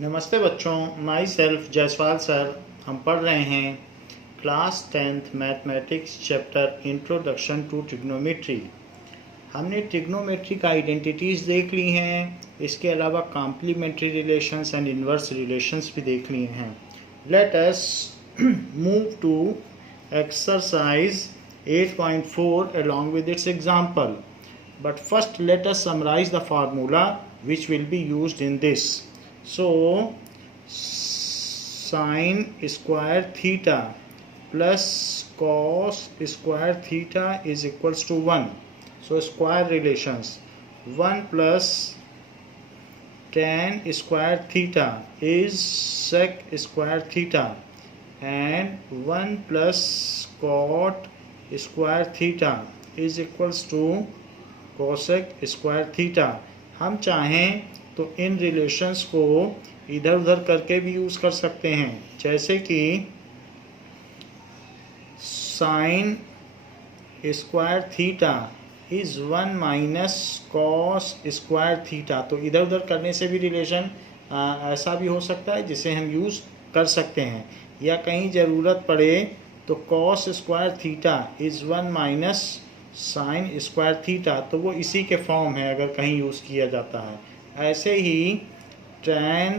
नमस्ते बच्चों, my self Jaiswal sir. हम पढ़ रहे हैं class 10th mathematics chapter introduction to trigonometry. हमने ट्रिग्नोमेट्री का आइडेंटिटीज़ देख ली हैं, इसके अलावा complementary relations and inverse relations भी देख लिए हैं। Let us move to exercise 8.4 along with its example. But first let us summarize the formula which will be used in this. So sin square theta plus cos square theta is equals to 1. So square relations, 1 plus tan square theta is sec square theta and 1 plus cot square theta is equals to cosec square theta. हम चाहें तो इन relations को इधर उधर करके भी use कर सकते हैं, जैसे कि sine square theta is 1 minus cos square theta. तो इधर उधर करने से भी रिलेशन ऐसा भी हो सकता है जिसे हम यूज़ कर सकते हैं, या कहीं ज़रूरत पड़े तो cos square theta is 1 minus sine square theta, तो वो इसी के फॉर्म है अगर कहीं यूज़ किया जाता है। ऐसे ही tan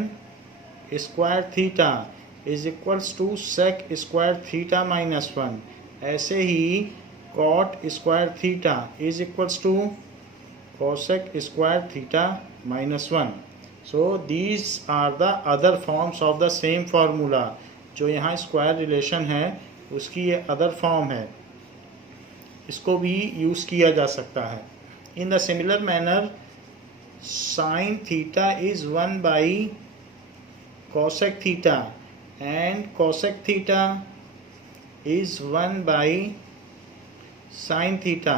square theta is equals to sec square theta minus 1। ऐसे ही cot square theta is equals to cosec square theta minus 1। So these are the other forms of the same formula. जो यहाँ square relation है उसकी ये other form है, इसको भी यूज़ किया जा सकता है। In the similar manner sin theta is 1 by cosec theta and cosec theta is 1 by sin theta.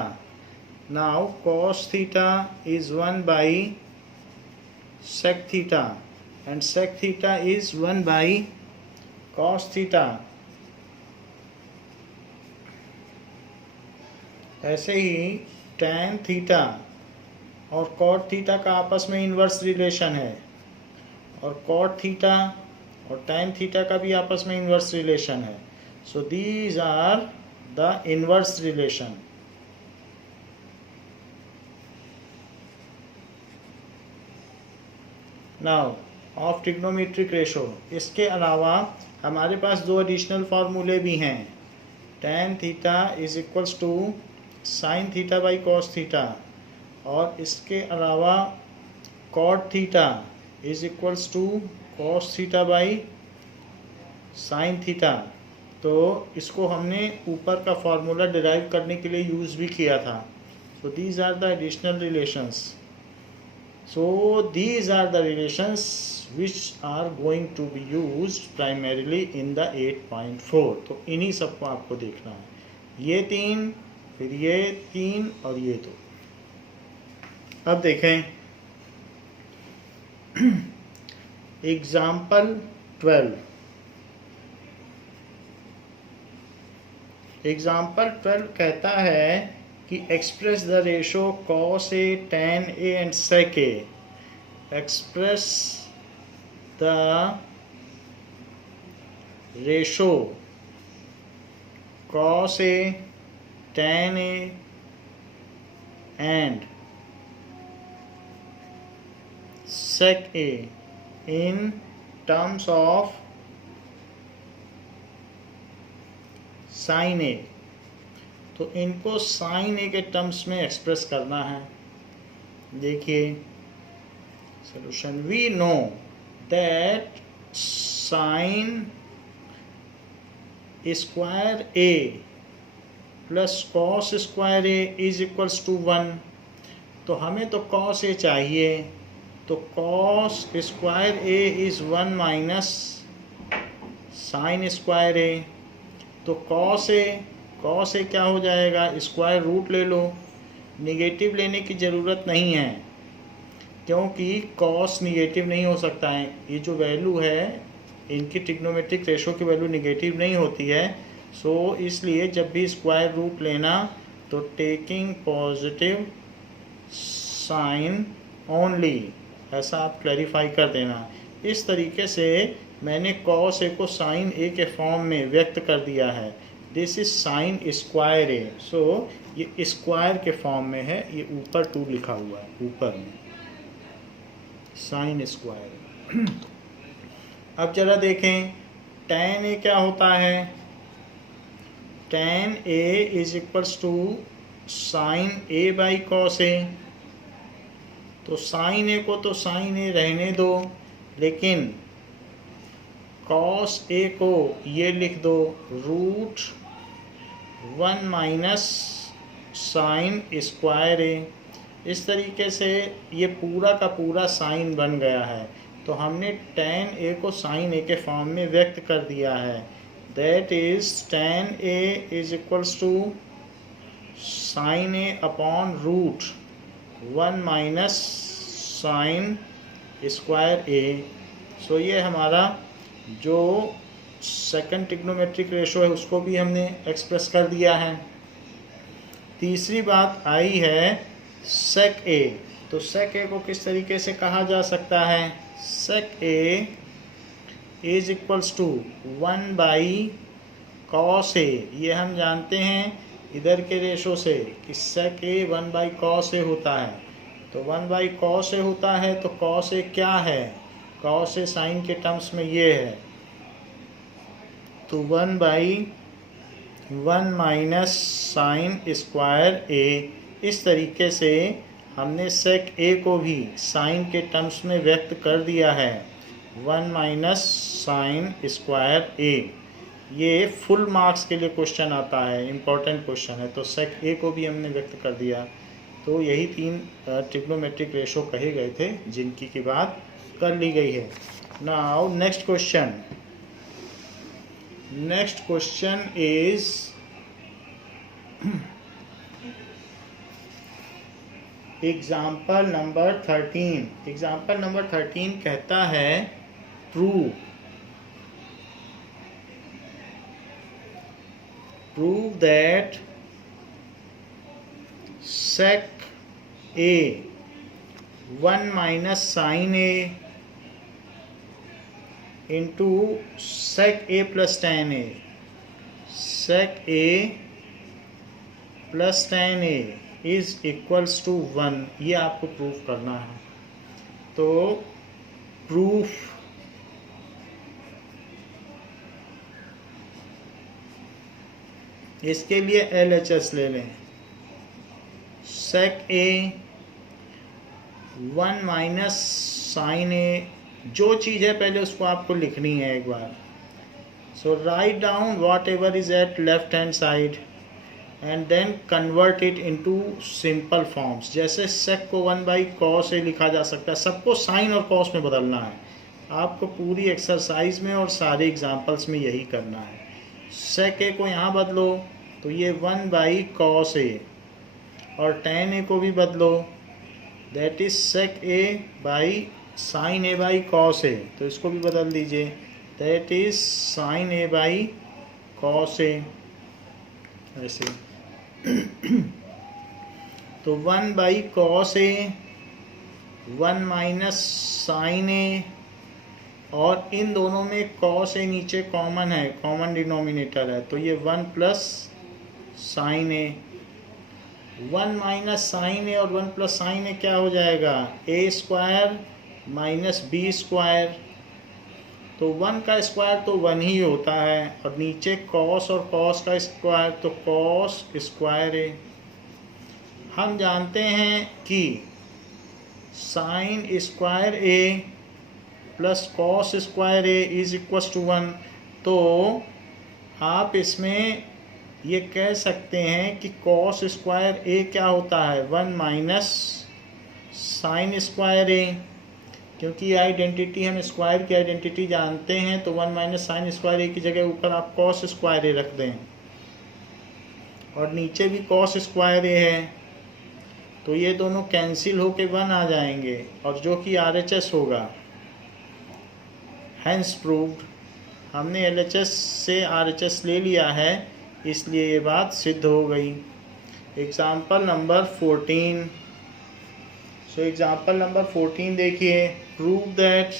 Now cos theta is 1 by sec theta and sec theta is 1 by cos theta. ऐसे ही tan theta और cot theta का आपस में inverse relation है, और cot theta और tan theta का भी आपस में इन्वर्स रिलेशन है। So these are the inverse relation. Now of trigonometric ratio. इसके अलावा हमारे पास दो एडिशनल फार्मूले भी हैं। Tan theta is equals to sine theta by cos theta, और इसके अलावा cot theta is equals to cos theta by sine theta. तो इसको हमने ऊपर का फार्मूला डिराइव करने के लिए यूज़ भी किया था। So these are the additional relations. So these are the relations which are going to be used primarily in the 8.4। तो इन्हीं सबको आपको देखना है, ये तीन, फिर ये तीन और ये दो। अब देखें एग्जाम्पल 12। एग्जाम्पल 12 कहता है कि express the ratio cos A tan A and sec A. Express the ratio cos A tan A and sec a in terms of sin a। तो इनको sin a के टर्म्स में एक्सप्रेस करना है। देखिए solution. We know that sin square a plus cos square a is equals to 1। तो हमें तो cos a चाहिए, तो cos square a is 1 minus sine square a। तो cos a क्या हो जाएगा, स्क्वायर रूट ले लो। निगेटिव लेने की ज़रूरत नहीं है क्योंकि cos निगेटिव नहीं हो सकता है। ये जो वैल्यू है इनकी ट्रिग्नोमेट्रिक रेशो की वैल्यू निगेटिव नहीं होती है। सो इसलिए जब भी स्क्वायर रूट लेना तो टेकिंग पॉजिटिव साइन ओनली, ऐसा आप क्लैरिफाई कर देना। इस तरीके से मैंने cos a को sin a के फॉर्म में व्यक्त कर दिया है। This is sin square a। सो ये स्क्वायर के फॉर्म में है, ये ऊपर 2 लिखा हुआ है ऊपर में, sin स्क्वायर। अब जरा देखें tan a क्या होता है। tan a is equals to sin a by cos a। तो sin a को तो sin a रहने दो, लेकिन cos a को ये लिख दो √1 माइनस साइन स्क्वायर a। इस तरीके से ये पूरा का पूरा साइन बन गया है। तो हमने tan a को sin a के फॉर्म में व्यक्त कर दिया है। That is tan a is equals to sin a upon √1 minus sine square a। सो ये हमारा जो सेकंड ट्रिग्नोमेट्रिक रेशो है उसको भी हमने एक्सप्रेस कर दिया है। तीसरी बात आई है sec a। तो sec a को किस तरीके से कहा जा सकता है। sec a is equals to 1 by cos a। ये हम जानते हैं इधर के रेशो से कि sec a 1 by cos a होता है। तो 1 बाई cos a होता है, तो cos a क्या है, cos a साइन के टर्म्स में ये है। तो 1 by 1 minus sine square a। इस तरीके से हमने sec a को भी साइन के टर्म्स में व्यक्त कर दिया है 1 माइनस साइन स्क्वायर a। ये फुल मार्क्स के लिए क्वेश्चन आता है, इम्पोर्टेंट क्वेश्चन है। तो sec a को भी हमने व्यक्त कर दिया। तो यही 3 ट्रिग्नोमेट्रिक रेशो कहे गए थे जिनकी की बात कर ली गई है। Now next question. Next question is example number 13। Example number 13 कहता है prove that sec a 1 minus sin a into sec a plus tan a। sec a plus tan a is equals to 1। ये आपको proof करना है। तो proof इसके लिए LHS ले लें। sec a 1 minus sine a, जो चीज़ है पहले उसको आपको लिखनी है एक बार। So write down whatever is at left hand side and then convert it into simple forms. जैसे sec को 1 बाई cos a लिखा जा सकता है, सबको साइन और cos में बदलना है। आपको पूरी एक्सरसाइज में और सारे एग्जाम्पल्स में यही करना है। sec a को यहाँ बदलो तो ये 1 बाई cos a, और tan a को भी बदलो, that is sec a by sine a by cos a। तो इसको भी बदल दीजिए, that is sine a by cos a। ऐसे तो 1 by cos a 1 minus sine a, और इन दोनों में cos a नीचे कॉमन है, कॉमन डिनोमिनेटर है, तो ये 1 plus sine a। 1 minus sine a और 1 प्लस साइन a क्या हो जाएगा, a square minus B square. तो 1 का स्क्वायर तो 1 ही होता है, और नीचे cos और cos का स्क्वायर तो cos स्क्वायर a। हम जानते हैं कि sine square a plus cos square a is equals to 1। तो आप इसमें ये कह सकते हैं कि cos स्क्वायर a क्या होता है, 1 माइनस साइन स्क्वायर a। क्योंकि आइडेंटिटी हम स्क्वायर की आइडेंटिटी जानते हैं, तो 1 माइनस साइन स्क्वायर a की जगह ऊपर आप cos स्क्वायर a रख दें, और नीचे भी cos स्क्वायर a है। तो ये दोनों कैंसिल होके 1 आ जाएंगे, और जो कि RHS होगा। Hence proved. हमने LHS से RHS ले लिया है, इसलिए ये बात सिद्ध हो गई। Example number 14। So example number 14 देखिए। प्रूव दैट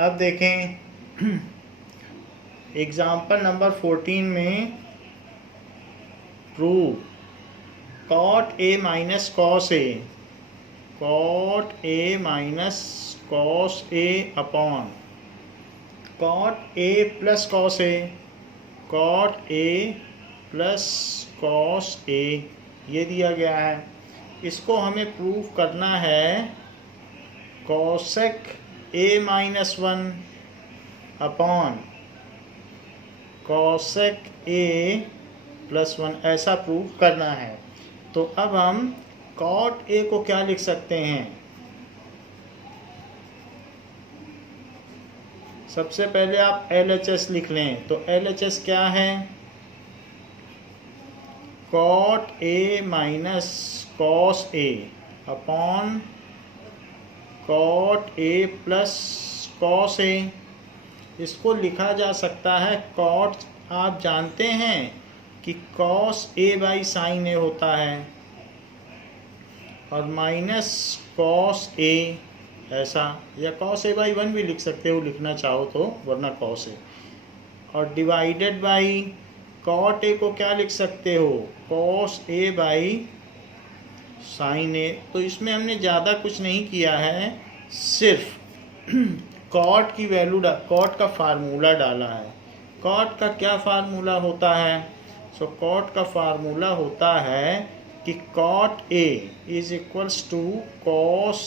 अब देखें एग्जाम्पल नंबर 14 में prove cot A minus cos a, cot A minus cos a upon cot a plus cos a, cot a plus cos ए, ये दिया गया है। इसको हमें प्रूव करना है कॉसेक ए माइनस 1 अपॉन कॉसेक ए प्लस 1, ऐसा प्रूव करना है। तो अब हम कॉट ए को क्या लिख सकते हैं? सबसे पहले आप LHS लिख लें। तो LHS क्या है? Cot A minus cos a upon cot a plus cos ए। इसको लिखा जा सकता है कॉट, आप जानते हैं कि कॉस ए बाई साइन ए होता है, और माइनस कॉस ए ऐसा, या कॉस ए बाई 1 भी लिख सकते हो लिखना चाहो तो, वरना कॉस ए, और डिवाइडेड बाई कॉट ए को क्या लिख सकते हो? कॉस ए बाई साइन ए। तो इसमें हमने ज़्यादा कुछ नहीं किया है, सिर्फ कॉट की वैल्यू कॉट का फार्मूला डाला है। कॉट का क्या फार्मूला होता है? सो कॉट का फार्मूला होता है कि cot a is equals to cos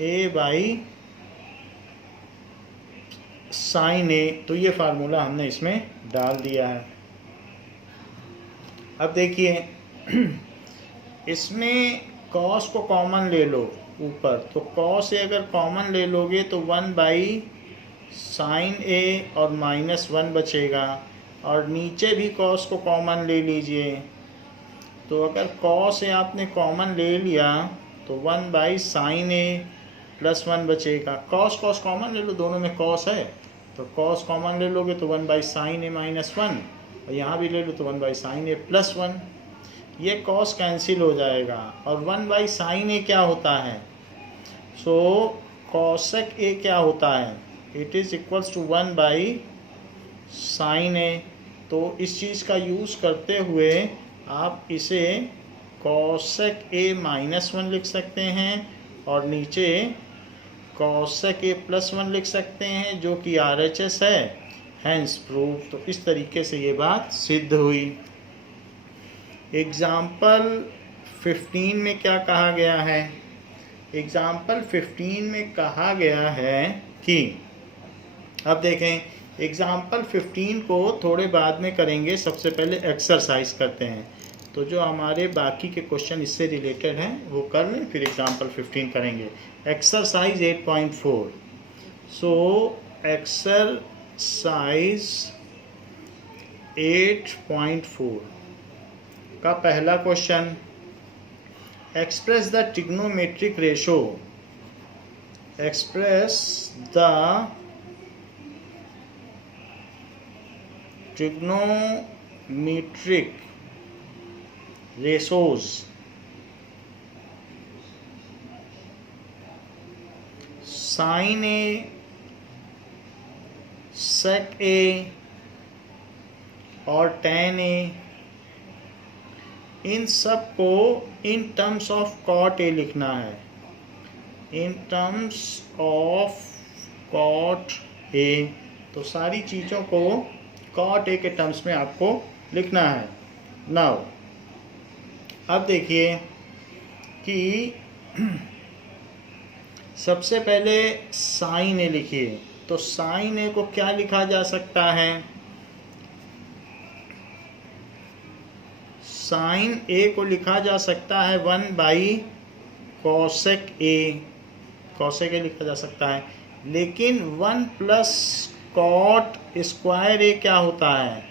A by sine ए। तो ये फार्मूला हमने इसमें डाल दिया है। अब देखिए इसमें कॉस को कॉमन ले लो ऊपर, तो कॉस ए अगर कॉमन ले लोगे तो 1 बाई साइन ए और माइनस 1 बचेगा, और नीचे भी कॉस को कॉमन ले लीजिए। तो अगर कॉस ए आपने कॉमन ले लिया तो 1 बाई साइन ए प्लस 1 बचेगा। कॉस कॉस कॉमन ले लो, दोनों में कॉस है, तो कॉस कॉमन ले लोगे तो 1 बाई साइन ए माइनस 1, और यहाँ भी ले लो तो 1 बाई साइन ए प्लस 1। ये कॉस कैंसिल हो जाएगा, और 1 बाई साइन ए क्या होता है? सो कॉसेक ए क्या होता है? It is equals to 1 by sine ए। तो इस चीज़ का यूज़ करते हुए आप इसे कॉसेक ए माइनस 1 लिख सकते हैं, और नीचे कॉसेक ए प्लस 1 लिख सकते हैं, जो कि RHS है, हैंस प्रूव। तो इस तरीके से ये बात सिद्ध हुई। एग्जाम्पल 15 में क्या कहा गया है? एग्जाम्पल 15 में कहा गया है कि, अब देखें एग्जाम्पल 15 को थोड़े बाद में करेंगे, सबसे पहले एक्सरसाइज करते हैं। तो जो हमारे बाकी के क्वेश्चन इससे रिलेटेड हैं वो कर लें, फिर एग्जाम्पल 15 करेंगे। एक्सरसाइज 8.4। सो एक्सरसाइज 8.4 का पहला question, express the trigonometric ratio, express the trigonometric ratios sine a, sec a और टेन ए, इन सब को in terms of cot a लिखना है, इन टर्म्स ऑफ कॉट ए। तो सारी चीज़ों को कॉट ए के टर्म्स में आपको लिखना है। नाउ अब देखिए कि सबसे पहले साइन ए लिखिए। तो साइन ए को क्या लिखा जा सकता है? साइन ए को लिखा जा सकता है 1 बाई कॉसेक ए, कॉसेक ए लिखा जा सकता है। लेकिन 1 प्लस कॉट स्क्वायर ए क्या होता है?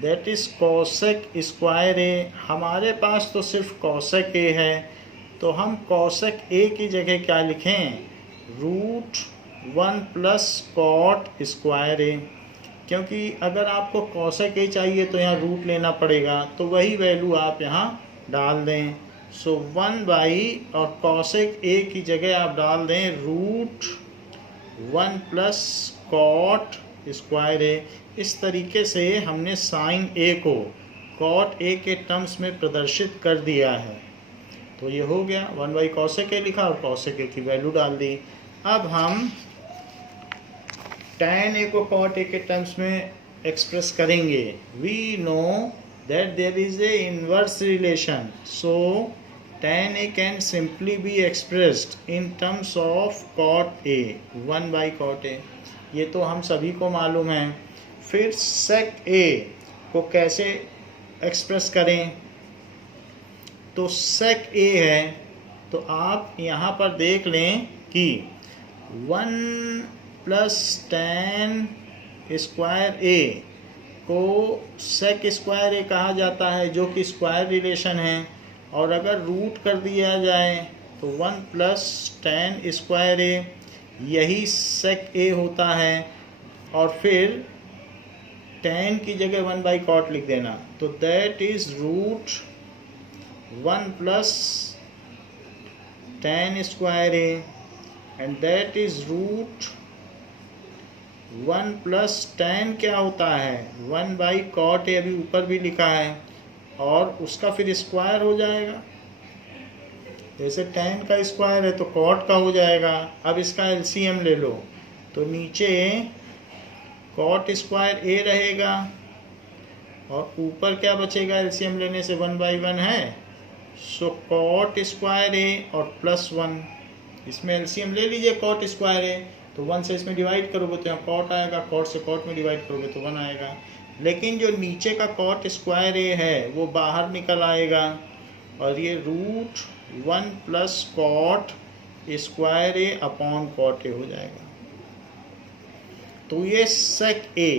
दैट इज कॉसेक स्क्वायर ए। हमारे पास तो सिर्फ कॉसेक ए है, तो हम कॉसेक ए की जगह क्या लिखें? रूट 1 प्लस कॉट स्क्वायर ए। क्योंकि अगर आपको कॉसेक ए चाहिए तो यहाँ रूट लेना पड़ेगा, तो वही वैल्यू आप यहाँ डाल दें। सो 1 बाई और कॉसेक ए की जगह आप डाल दें रूट 1 प्लस कॉट स्क्वायर ए। इस तरीके से हमने साइन ए को कॉट ए के टर्म्स में प्रदर्शित कर दिया है। तो ये हो गया 1/cosec ए लिखा और cosec ए की वैल्यू डाल दी। अब हम tan ए को cot ए के टर्म्स में एक्सप्रेस करेंगे। We know that there is a inverse relation, so tan A can simply be expressed in terms of cot A, 1/cot A। ये तो हम सभी को मालूम है। फिर sec A को कैसे एक्सप्रेस करें? तो sec A है, तो आप यहाँ पर देख लें कि 1 प्लस tan स्क्वायर A को sec स्क्वायर A कहा जाता है, जो कि स्क्वायर रिलेशन है। और अगर रूट कर दिया जाए तो 1 प्लस tan स्क्वायर ए यही sec ए होता है, और फिर tan की जगह 1/cot लिख देना। तो that is root 1 plus tan square A and that is root 1 plus tan क्या होता है 1/cot ए, अभी ऊपर भी लिखा है, और उसका फिर स्क्वायर हो जाएगा। जैसे tan का स्क्वायर है तो cot का हो जाएगा। अब इसका एलसीएम ले लो, तो नीचे cot स्क्वायर ए रहेगा और ऊपर क्या बचेगा एलसीएम लेने से 1/1 है, सो cot स्क्वायर ए और प्लस 1। इसमें एलसीएम ले लीजिए cot स्क्वायर ए, तो 1 से इसमें डिवाइड करोगे तो यहाँ cot आएगा, cot से cot में डिवाइड करोगे तो 1 आएगा। लेकिन जो नीचे का cot स्क्वायर ए है वो बाहर निकल आएगा, और ये रूट 1 प्लस cot स्क्वायर ए अपॉन cot ए हो जाएगा। तो ये sec ए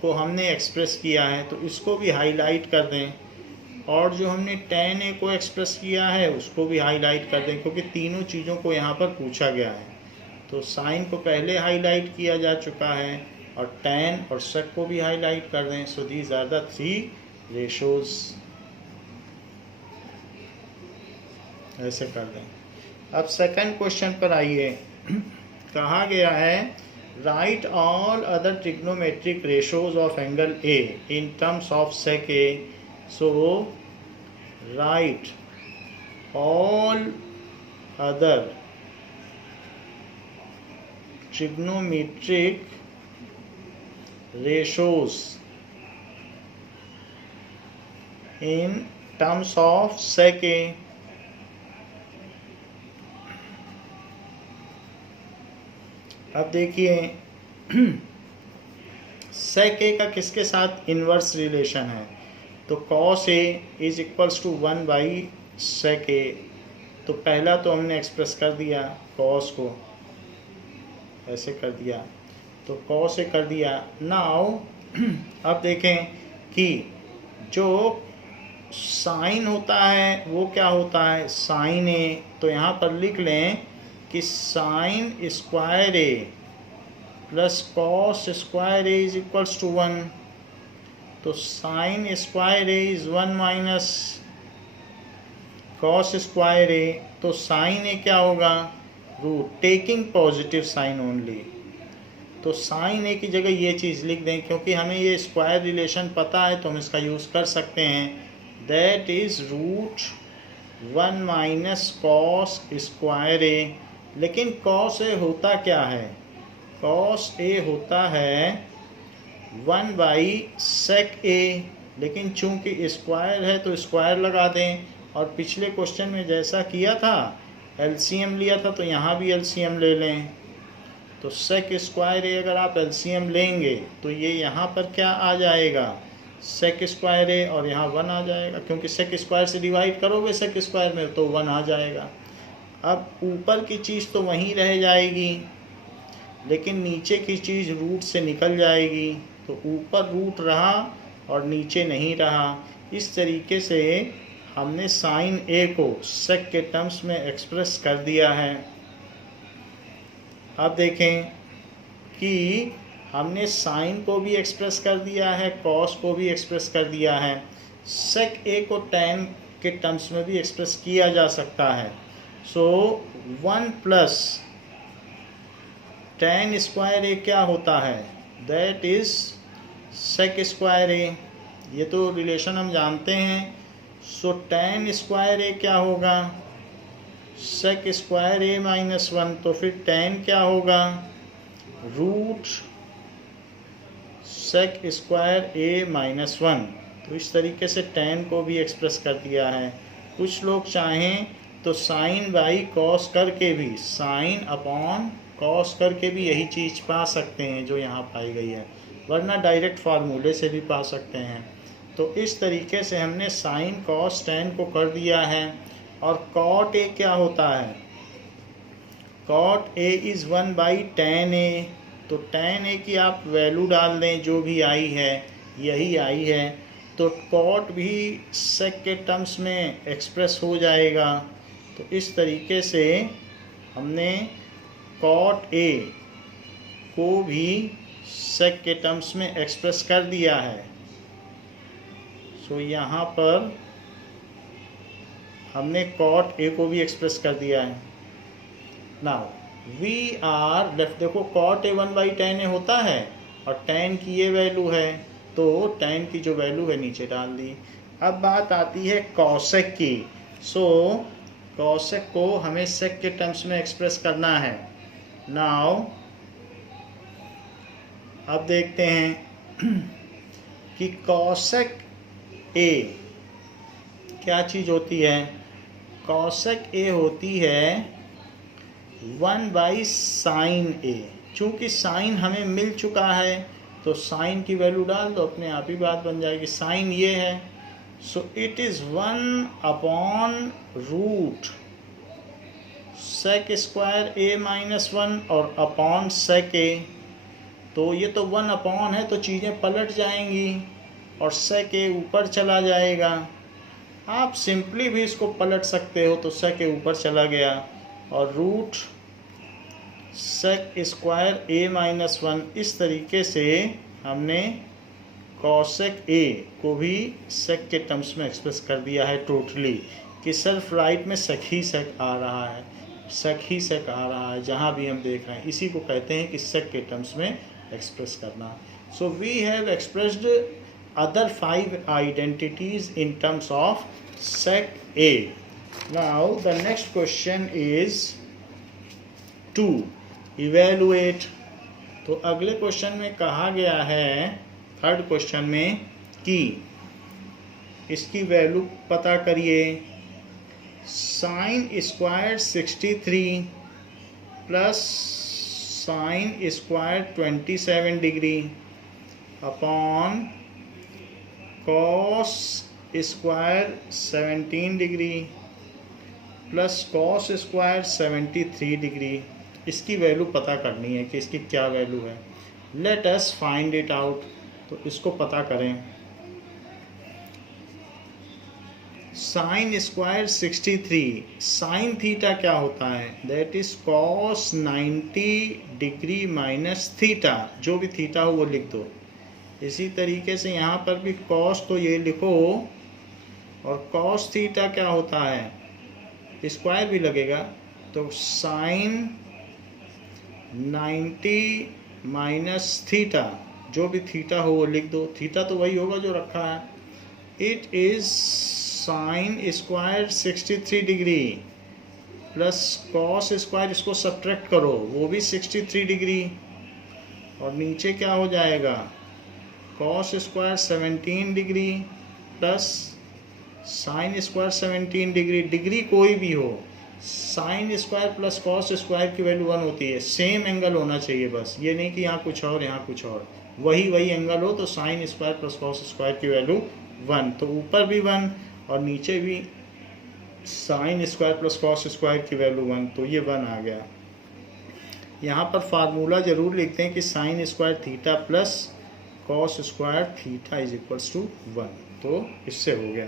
को हमने एक्सप्रेस किया है, तो इसको भी हाईलाइट कर दें, और जो हमने tan ए को एक्सप्रेस किया है उसको भी हाईलाइट कर दें, क्योंकि तीनों चीज़ों को यहाँ पर पूछा गया है। तो साइन को पहले हाईलाइट किया जा चुका है, और tan और sec को भी हाईलाइट कर दें। So these are the 3 ratios. ऐसे कर दें। अब सेकंड क्वेश्चन पर आइए। कहा गया है right all other trigonometric ratios of angle A in terms of sec a। So right all other trigonometric ratios in terms of sec a। अब देखिए sec a का किसके साथ इनवर्स रिलेशन है? तो cos a is equals to 1/sec a। तो पहला तो हमने एक्सप्रेस कर दिया, cos को ऐसे कर दिया, तो cos से कर दिया। नाउ अब देखें कि जो साइन होता है वो क्या होता है साइन ए। तो यहाँ पर लिख लें कि sine square A plus cos square A is equals to 1। तो sine square A is 1 minus cos square ए। तो साइन ए क्या होगा root taking positive sine only. तो साइन ए की जगह ये चीज़ लिख दें, क्योंकि हमें ये स्क्वायर रिलेशन पता है तो हम इसका यूज़ कर सकते हैं। That is root 1 minus cos square a. लेकिन कॉस ए होता क्या है? कॉस ए होता है 1/sec ए। लेकिन चूंकि स्क्वायर है तो स्क्वायर लगा दें, और पिछले क्वेश्चन में जैसा किया था एलसीएम लिया था, तो यहाँ भी एलसीएम ले लें। तो sec स्क्वायर ए अगर आप एलसीएम लेंगे तो ये यहाँ पर क्या आ जाएगा sec स्क्वायर ए, और यहाँ 1 आ जाएगा, क्योंकि sec स्क्वायर से डिवाइड करोगे sec स्क्वायर में तो 1 आ जाएगा। अब ऊपर की चीज़ तो वहीं रह जाएगी, लेकिन नीचे की चीज़ रूट से निकल जाएगी। तो ऊपर रूट रहा और नीचे नहीं रहा। इस तरीके से हमने साइन ए को sec के टर्म्स में एक्सप्रेस कर दिया है। अब देखें कि हमने साइन को भी एक्सप्रेस कर दिया है, कॉस को भी एक्सप्रेस कर दिया है। sec ए को tan के टर्म्स में भी एक्सप्रेस किया जा सकता है। So 1 plus tan square A क्या होता है, दैट इज sec स्क्वायर ए। ये तो रिलेशन हम जानते हैं। सो tan स्क्वायर ए क्या होगा, sec स्क्वायर ए माइनस 1। तो फिर tan क्या होगा, रूट sec स्क्वायर ए माइनस 1। तो इस तरीके से tan को भी एक्सप्रेस कर दिया है। कुछ लोग चाहें तो साइन बाई कॉस करके भी, साइन अपॉन कॉस करके भी यही चीज़ पा सकते हैं जो यहाँ पाई गई है, वरना डायरेक्ट फार्मूले से भी पा सकते हैं। तो इस तरीके से हमने साइन कॉस tan को कर दिया है। और कॉट ए क्या होता है, कॉट ए इज़ 1/tan ए। तो tan ए की आप वैल्यू डाल दें, जो भी आई है यही आई है, तो कॉट भी sec के टर्म्स में एक्सप्रेस हो जाएगा। तो इस तरीके से हमने कॉट ए को भी sec के टर्म्स में एक्सप्रेस कर दिया है। सो यहाँ पर हमने कॉट ए को भी एक्सप्रेस कर दिया है। नाउ वी आर लेफ्ट, देखो कॉट ए 1/tan ए होता है और tan की ये वैल्यू है, तो tan की जो वैल्यू है नीचे डाल दी। अब बात आती है कॉसेक की। सो कॉसेक को हमें सेक के टर्म्स में एक्सप्रेस करना है। नाउ अब देखते हैं कि कॉसेक ए क्या चीज़ होती है। कॉसेक ए होती है 1/sin ए। चूँकि साइन हमें मिल चुका है तो साइन की वैल्यू डाल दो, अपने आप ही बात बन जाएगी। साइन ये है, so it is 1/√ sec square A minus 1 और अपॉन sec ए। तो ये तो 1 है, तो चीज़ें पलट जाएंगी और sec ए ऊपर चला जाएगा। आप सिंपली भी इसको पलट सकते हो, तो sec ए ऊपर चला गया और रूट sec स्क्वायर ए माइनस 1। इस तरीके से हमने cosec ए को भी sec के टर्म्स में एक्सप्रेस कर दिया है टोटली, कि सिर्फ राइट में sec ही sec आ रहा है, sec ही sec आ रहा है जहाँ भी हम देख रहे हैं। इसी को कहते हैं कि sec के टर्म्स में एक्सप्रेस करना। So we have expressed other 5 identities in terms of sec A. Now the next question is to evaluate. तो अगले क्वेश्चन में कहा गया है, थर्ड क्वेश्चन में, कि इसकी वैल्यू पता करिए। Sine square 63 plus sine square 27 degree upon cos square 17 degree plus cos square 73 degree. इसकी वैल्यू पता करनी है कि इसकी क्या वैल्यू है। Let us find it out. तो इसको पता करें। साइन स्क्वायर 63, साइन थीटा क्या होता है, that is cos 90 degree minus theta. जो भी थीटा हो वो लिख दो। इसी तरीके से यहाँ पर भी कॉस तो ये लिखो, और कॉस थीटा क्या होता है, स्क्वायर भी लगेगा, तो साइन 90 माइनस थीटा, जो भी थीटा हो वो लिख दो। थीटा तो वही होगा जो रखा है। It is sine square 63 degree plus cos square, इसको सब्ट्रैक्ट करो, वो भी 63 डिग्री, और नीचे क्या हो जाएगा, cos square 17 degree plus sine square 17 degree. Degree कोई भी हो, sine square plus cos square की वैल्यू 1 होती है। सेम एंगल होना चाहिए बस, ये नहीं कि यहाँ कुछ और यहाँ कुछ और, वही एंगल हो तो sine square plus cos square की वैल्यू 1। तो ऊपर भी 1 और नीचे भी sine square plus cos square की वैल्यू 1, तो ये 1 आ गया। यहाँ पर फार्मूला जरूर लिखते हैं कि sine square theta plus cos square theta is equals to 1। तो इससे हो गया।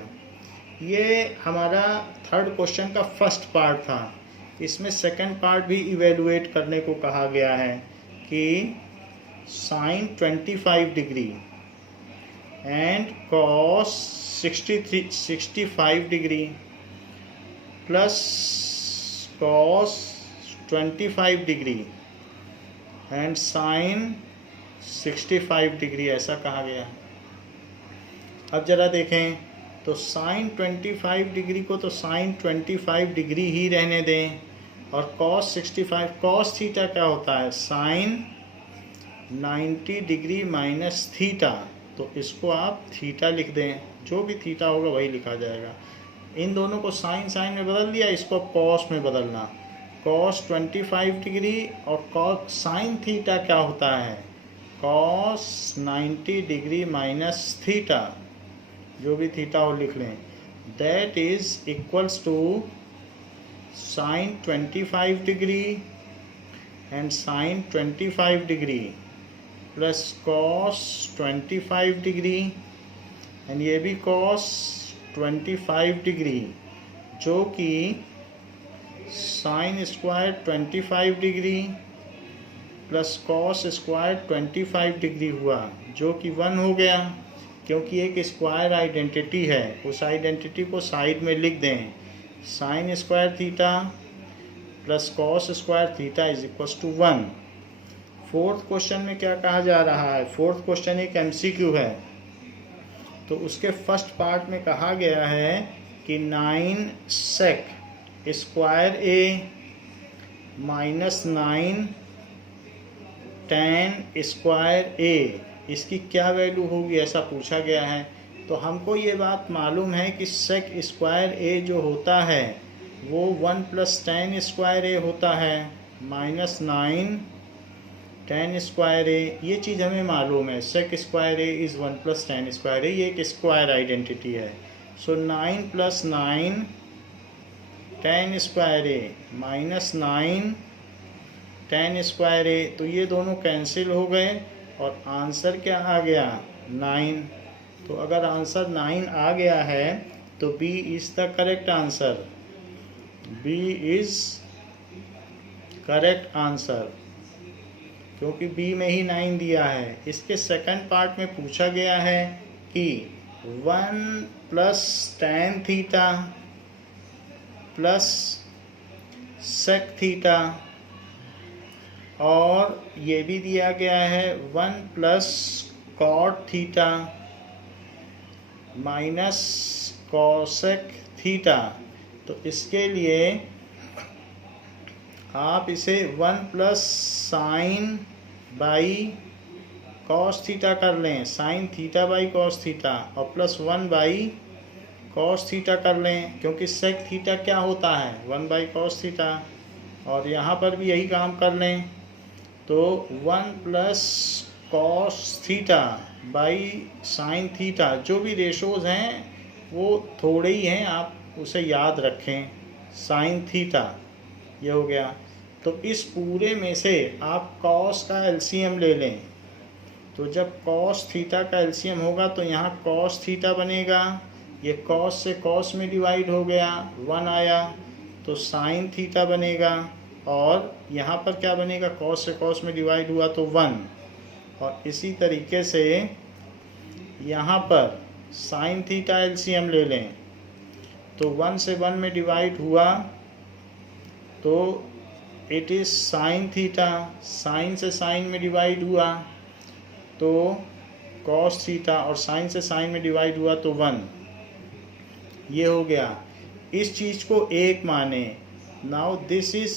ये हमारा थर्ड क्वेश्चन का फर्स्ट पार्ट था। इसमें सेकंड पार्ट भी इवेलुएट करने को कहा गया है कि sine 25 degree and cos 65 degree plus cos 25 degree and sine 65 degree, ऐसा कहा गया। अब ज़रा देखें तो साइन 25 डिग्री को तो साइन 25 डिग्री ही रहने दें, और कॉस 65, कॉस थीटा क्या होता है? साइन 90 डिग्री माइनस थीटा, तो इसको आप थीटा लिख दें, जो भी थीटा होगा वही लिखा जाएगा। इन दोनों को साइन साइन में बदल दिया, इसको कॉस में बदलना, कॉस 25 डिग्री, और कॉस साइन थीटा क्या होता है? कॉस 90 डिग्री माइनस थीटा, जो भी थीटा हो लिख लें, that is equals to sine 25 degree and sine 25 degree plus cos 25 degree, and ये भी कॉस 25 डिग्री, जो कि sine square 25 degree plus cos square 25 degree हुआ, जो कि 1 हो गया, क्योंकि एक स्क्वायर आइडेंटिटी है, उस आइडेंटिटी को साइड में लिख दें। Sine square theta plus cos square theta is equal to 1। Fourth question में क्या कहा जा रहा है? फोर्थ क्वेश्चन एक एमसीक्यू है, तो उसके फर्स्ट पार्ट में कहा गया है कि 9 सेक स्क्वायर ए माइनस 9 tan स्क्वायर ए, इसकी क्या वैल्यू होगी, ऐसा पूछा गया है। तो हमको ये बात मालूम है कि सेक स्क्वायर ए जो होता है वो 1 प्लस tan स्क्वायर ए होता है, माइनस 9 tan स्क्वायर ए, ये चीज़ हमें मालूम है। Sec square A is 1 plus tan square ए, ये एक स्क्वायर आइडेंटिटी है। सो 9 प्लस 9 tan स्क्वायर ए माइनस 9 tan स्क्वायर ए, तो ये दोनों कैंसिल हो गए और आंसर क्या आ गया? 9। तो अगर आंसर 9 आ गया है तो B is the correct answer, B is correct answer, क्योंकि बी में ही 9 दिया है। इसके सेकंड पार्ट में पूछा गया है कि 1 plus tan theta plus sec theta, और ये भी दिया गया है 1 plus cot theta minus cosec theta. तो इसके लिए आप इसे 1 plus sine by cos theta कर लें, sine theta by cos theta, और प्लस 1 बाई कॉस थीटा कर लें, क्योंकि सेक थीटा क्या होता है? 1 बाई कॉस थीटा, और यहाँ पर भी यही काम कर लें। तो 1 plus cos theta by sine theta, जो भी रेशोज़ हैं वो थोड़े ही हैं, आप उसे याद रखें, साइन थीटा, ये हो गया। तो इस पूरे में से आप कॉस का एलसीएम ले लें, तो जब कॉस थीटा का एलसीएम होगा तो यहाँ कॉस थीटा बनेगा, ये कॉस से कॉस में डिवाइड हो गया, 1 आया, तो साइन थीटा बनेगा, और यहाँ पर क्या बनेगा? कॉस से कॉस में डिवाइड हुआ तो 1, और इसी तरीके से यहाँ पर साइन थीटा एलसीएम ले लें, तो 1 से 1 में डिवाइड हुआ तो it is sine theta, sine से साइन में डिवाइड हुआ तो कॉस थीटा, और साइन से साइन में डिवाइड हुआ तो 1, ये हो गया। इस चीज़ को एक माने। Now this is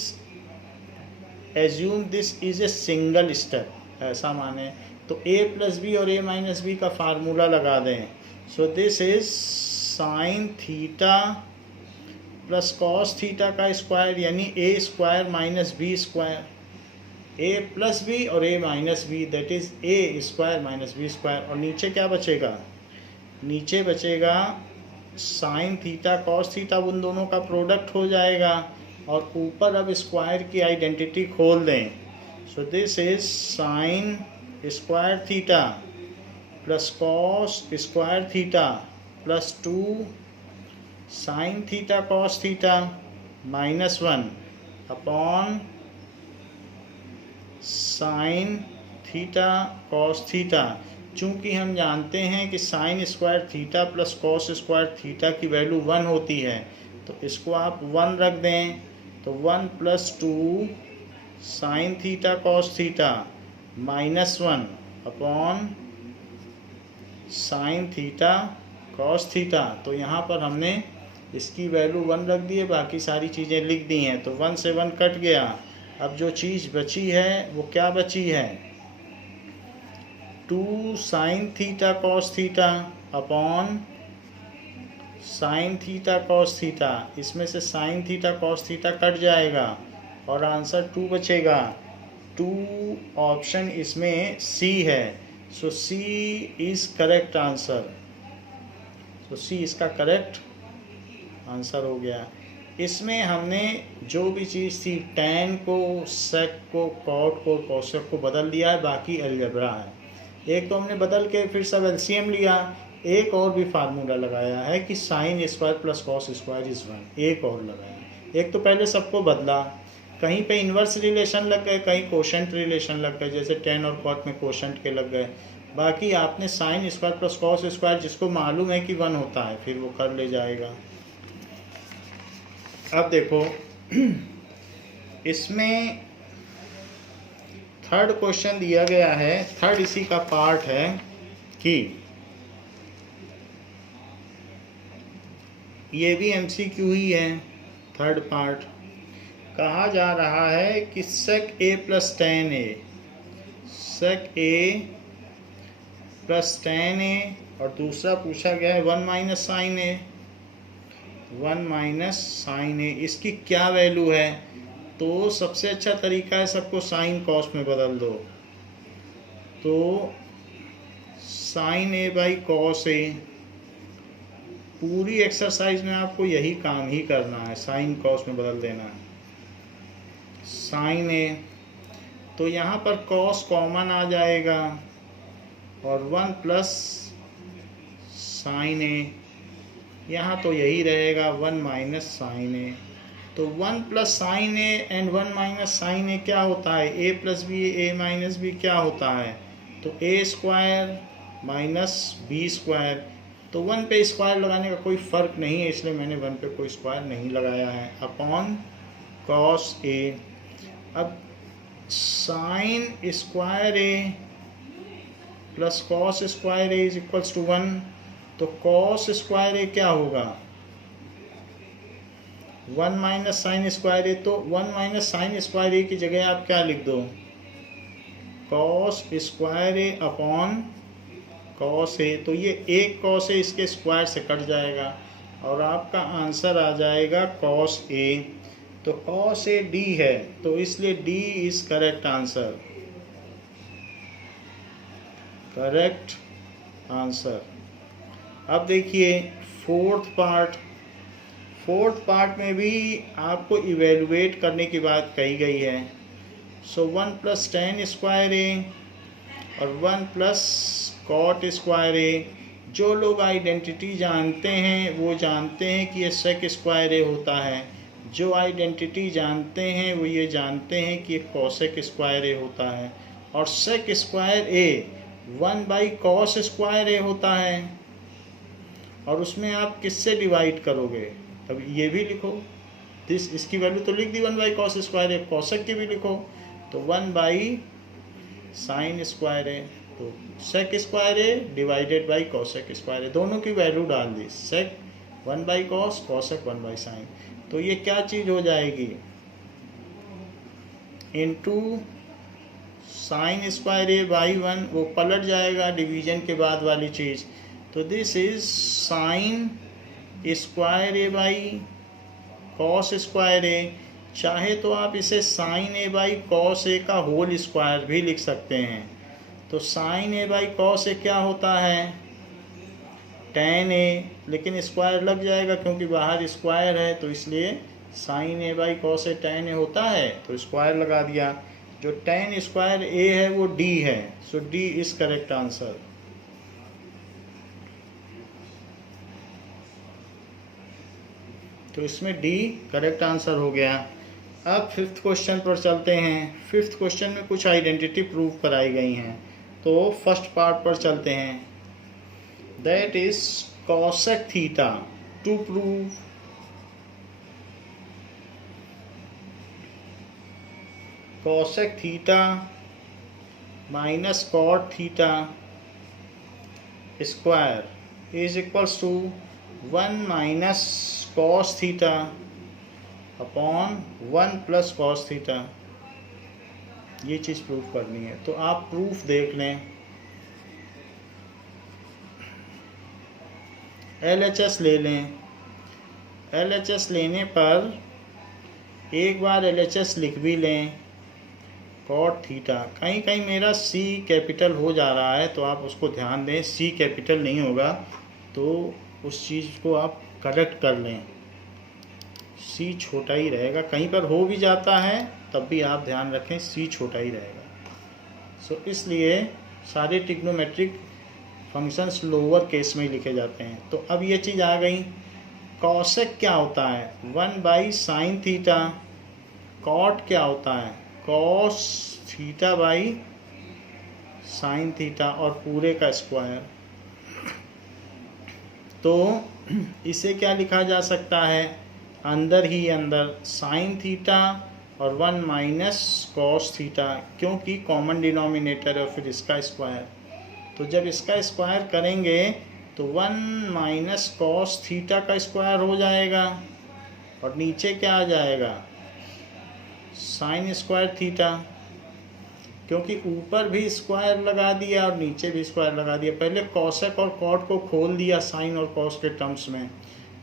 assume this is a single step, ऐसा माने तो a प्लस बी और a माइनस बी का फार्मूला लगा दें। So this is sine theta plus cos theta का स्क्वायर, यानी a square minus B square, a plus B और a minus B, that is a square minus B square. और नीचे क्या बचेगा? नीचे बचेगा साइन थीटा कॉस थीटा, उन दोनों का प्रोडक्ट हो जाएगा, और ऊपर अब स्क्वायर की आइडेंटिटी खोल दें। So this is sine square theta plus cos square theta plus 2 sign theta cos theta minus 1 upon sine theta cos theta. चूँकि हम जानते हैं कि sine square theta plus cos square theta की वैल्यू 1 होती है, तो इसको आप 1 रख दें, तो 1 plus 2 sign theta cos theta -1 upon sine theta cos theta. तो यहाँ पर हमने इसकी वैल्यू 1 रख दी है, बाकी सारी चीज़ें लिख दी हैं। तो 1 से 1 कट गया। अब जो चीज़ बची है वो क्या बची है, 2 sign theta cos theta upon sine theta cos theta. इसमें से sign theta cos theta cut जाएगा और आंसर 2 बचेगा। 2 ऑप्शन इसमें सी है। सो सी इज़ करेक्ट आंसर। तो सी इसका करेक्ट आंसर हो गया। इसमें हमने जो भी चीज़ थी tan को, sec को, cot को, cosec को बदल दिया है, बाकी अलजेब्रा है। एक तो हमने बदल के फिर सब एलसीएम लिया, एक और भी फार्मूला लगाया है कि sine square plus cos square is 1, एक और लगाया। एक तो पहले सबको बदला, कहीं पे इन्वर्स रिलेशन लग गए, कहीं कोशेंट रिलेशन लग गए, जैसे tan और cot में कोशेंट के लग गए। बाकी आपने sine square plus cos square जिसको मालूम है कि 1 होता है फिर वो कर ले जाएगा। अब देखो इसमें थर्ड क्वेश्चन दिया गया है, थर्ड इसी का पार्ट है कि ये भी एमसीक्यू ही है। थर्ड पार्ट कहा जा रहा है कि sec a plus tan a, sec a plus tan a, और दूसरा पूछा गया है 1 minus sine a, 1 minus sine a. इसकी क्या वैल्यू है? तो सबसे अच्छा तरीका है सबको साइन कॉस में बदल दो। तो साइन ए बाई कॉस ए, पूरी एक्सरसाइज में आपको यही काम ही करना है, साइन कॉस में बदल देना है। साइन ए, तो यहाँ पर कॉस कॉमन आ जाएगा और 1 प्लस साइन ए, यहाँ तो यही रहेगा 1 माइनस साइन ए। तो 1 plus sine A and 1 minus sine ए क्या होता है, A plus B A minus B क्या होता है, तो A square minus B square. तो 1 पे स्क्वायर लगाने का कोई फ़र्क नहीं है, इसलिए मैंने 1 पे कोई स्क्वायर नहीं लगाया है, अपॉन कॉस ए। अब sine square A plus cos square A is equals to 1। तो कॉस स्क्वायर ए क्या होगा, 1 माइनस साइन स्क्वायर ए। तो 1 माइनस साइन स्क्वायर ए की जगह आप क्या लिख दो, कॉस स्क्वायर ए अपॉन कॉस ए। तो ये एक कॉस ए इसके स्क्वायर से कट जाएगा और आपका आंसर आ जाएगा कॉस ए। तो कॉस ए डी है, तो इसलिए D is correct answer, correct answer. अब देखिए फोर्थ पार्ट में भी आपको इवेलुएट करने की बात कही गई है। सो 1 प्लस tan स्क्वायर ए और 1 प्लस कॉट स्क्वायर ए। जो लोग आइडेंटिटी जानते हैं वो जानते हैं कि ये सेक स्क्वायर ए होता है, जो आइडेंटिटी जानते हैं वो ये जानते हैं कि ये कॉसेक स्क्वायर ए होता है, और sec square A 1 by cos square A होता है। और उसमें आप किससे डिवाइड करोगे, अब ये भी लिखो, इसकी वैल्यू तो लिख दी 1 by cos square A, cosec की भी लिखो, तो 1 बाई साइन स्क्वायर ए। तो sec square A divided by cosec square A, दोनों की वैल्यू डाल दी, sec 1 by cos, cosec 1 by sine. तो ये क्या चीज़ हो जाएगी, into sine square A by 1, वो पलट जाएगा डिवीजन के बाद वाली चीज़। तो this is sine square A by cos square A. चाहे तो आप इसे sine A by cos A का होल स्क्वायर भी लिख सकते हैं। तो sine A by cos A क्या होता है, tan ए, लेकिन स्क्वायर लग जाएगा क्योंकि बाहर स्क्वायर है, तो इसलिए sine A by cos A tan A होता है, तो स्क्वायर लगा दिया। जो tan स्क्वायर ए है वो d है, सो d इज करेक्ट आंसर। तो इसमें डी करेक्ट आंसर हो गया। अब फिफ्थ क्वेश्चन पर चलते हैं। फिफ्थ क्वेश्चन में कुछ आइडेंटिटी प्रूव कराई गई हैं, तो फर्स्ट पार्ट पर चलते हैं। That is cosec theta to prove cosec theta minus cot theta square is equals to 1 minus cos theta upon 1 plus cos theta. ये चीज़ प्रूफ करनी है, तो आप प्रूफ देख लें। LHS ले लें। LHS लेने पर एक बार LHS लिख भी लें, कॉट थीटा। कहीं कहीं मेरा C कैपिटल हो जा रहा है, तो आप उसको ध्यान दें, C कैपिटल नहीं होगा तो उस चीज़ को आप करेक्ट कर लें, C छोटा ही रहेगा। कहीं पर हो भी जाता है तब भी आप ध्यान रखें C छोटा ही रहेगा। सो इसलिए सारे ट्रिग्नोमेट्रिक फंक्शंस लोअर केस में ही लिखे जाते हैं। तो अब ये चीज़ आ गई। कॉसेक क्या होता है? 1/sin theta. कॉट क्या होता है? Cos theta by sine theta और पूरे का स्क्वायर। तो इसे क्या लिखा जा सकता है? अंदर ही अंदर साइन थीटा और 1 माइनस कॉस थीटा, क्योंकि कॉमन डिनोमिनेटर है, और फिर इसका स्क्वायर। तो जब इसका स्क्वायर करेंगे तो 1 माइनस कॉस थीटा का स्क्वायर हो जाएगा, और नीचे क्या आ जाएगा? साइन स्क्वायर थीटा, क्योंकि ऊपर भी स्क्वायर लगा दिया और नीचे भी स्क्वायर लगा दिया। पहले कॉसेक और कॉट को खोल दिया साइन और कॉस के टर्म्स में,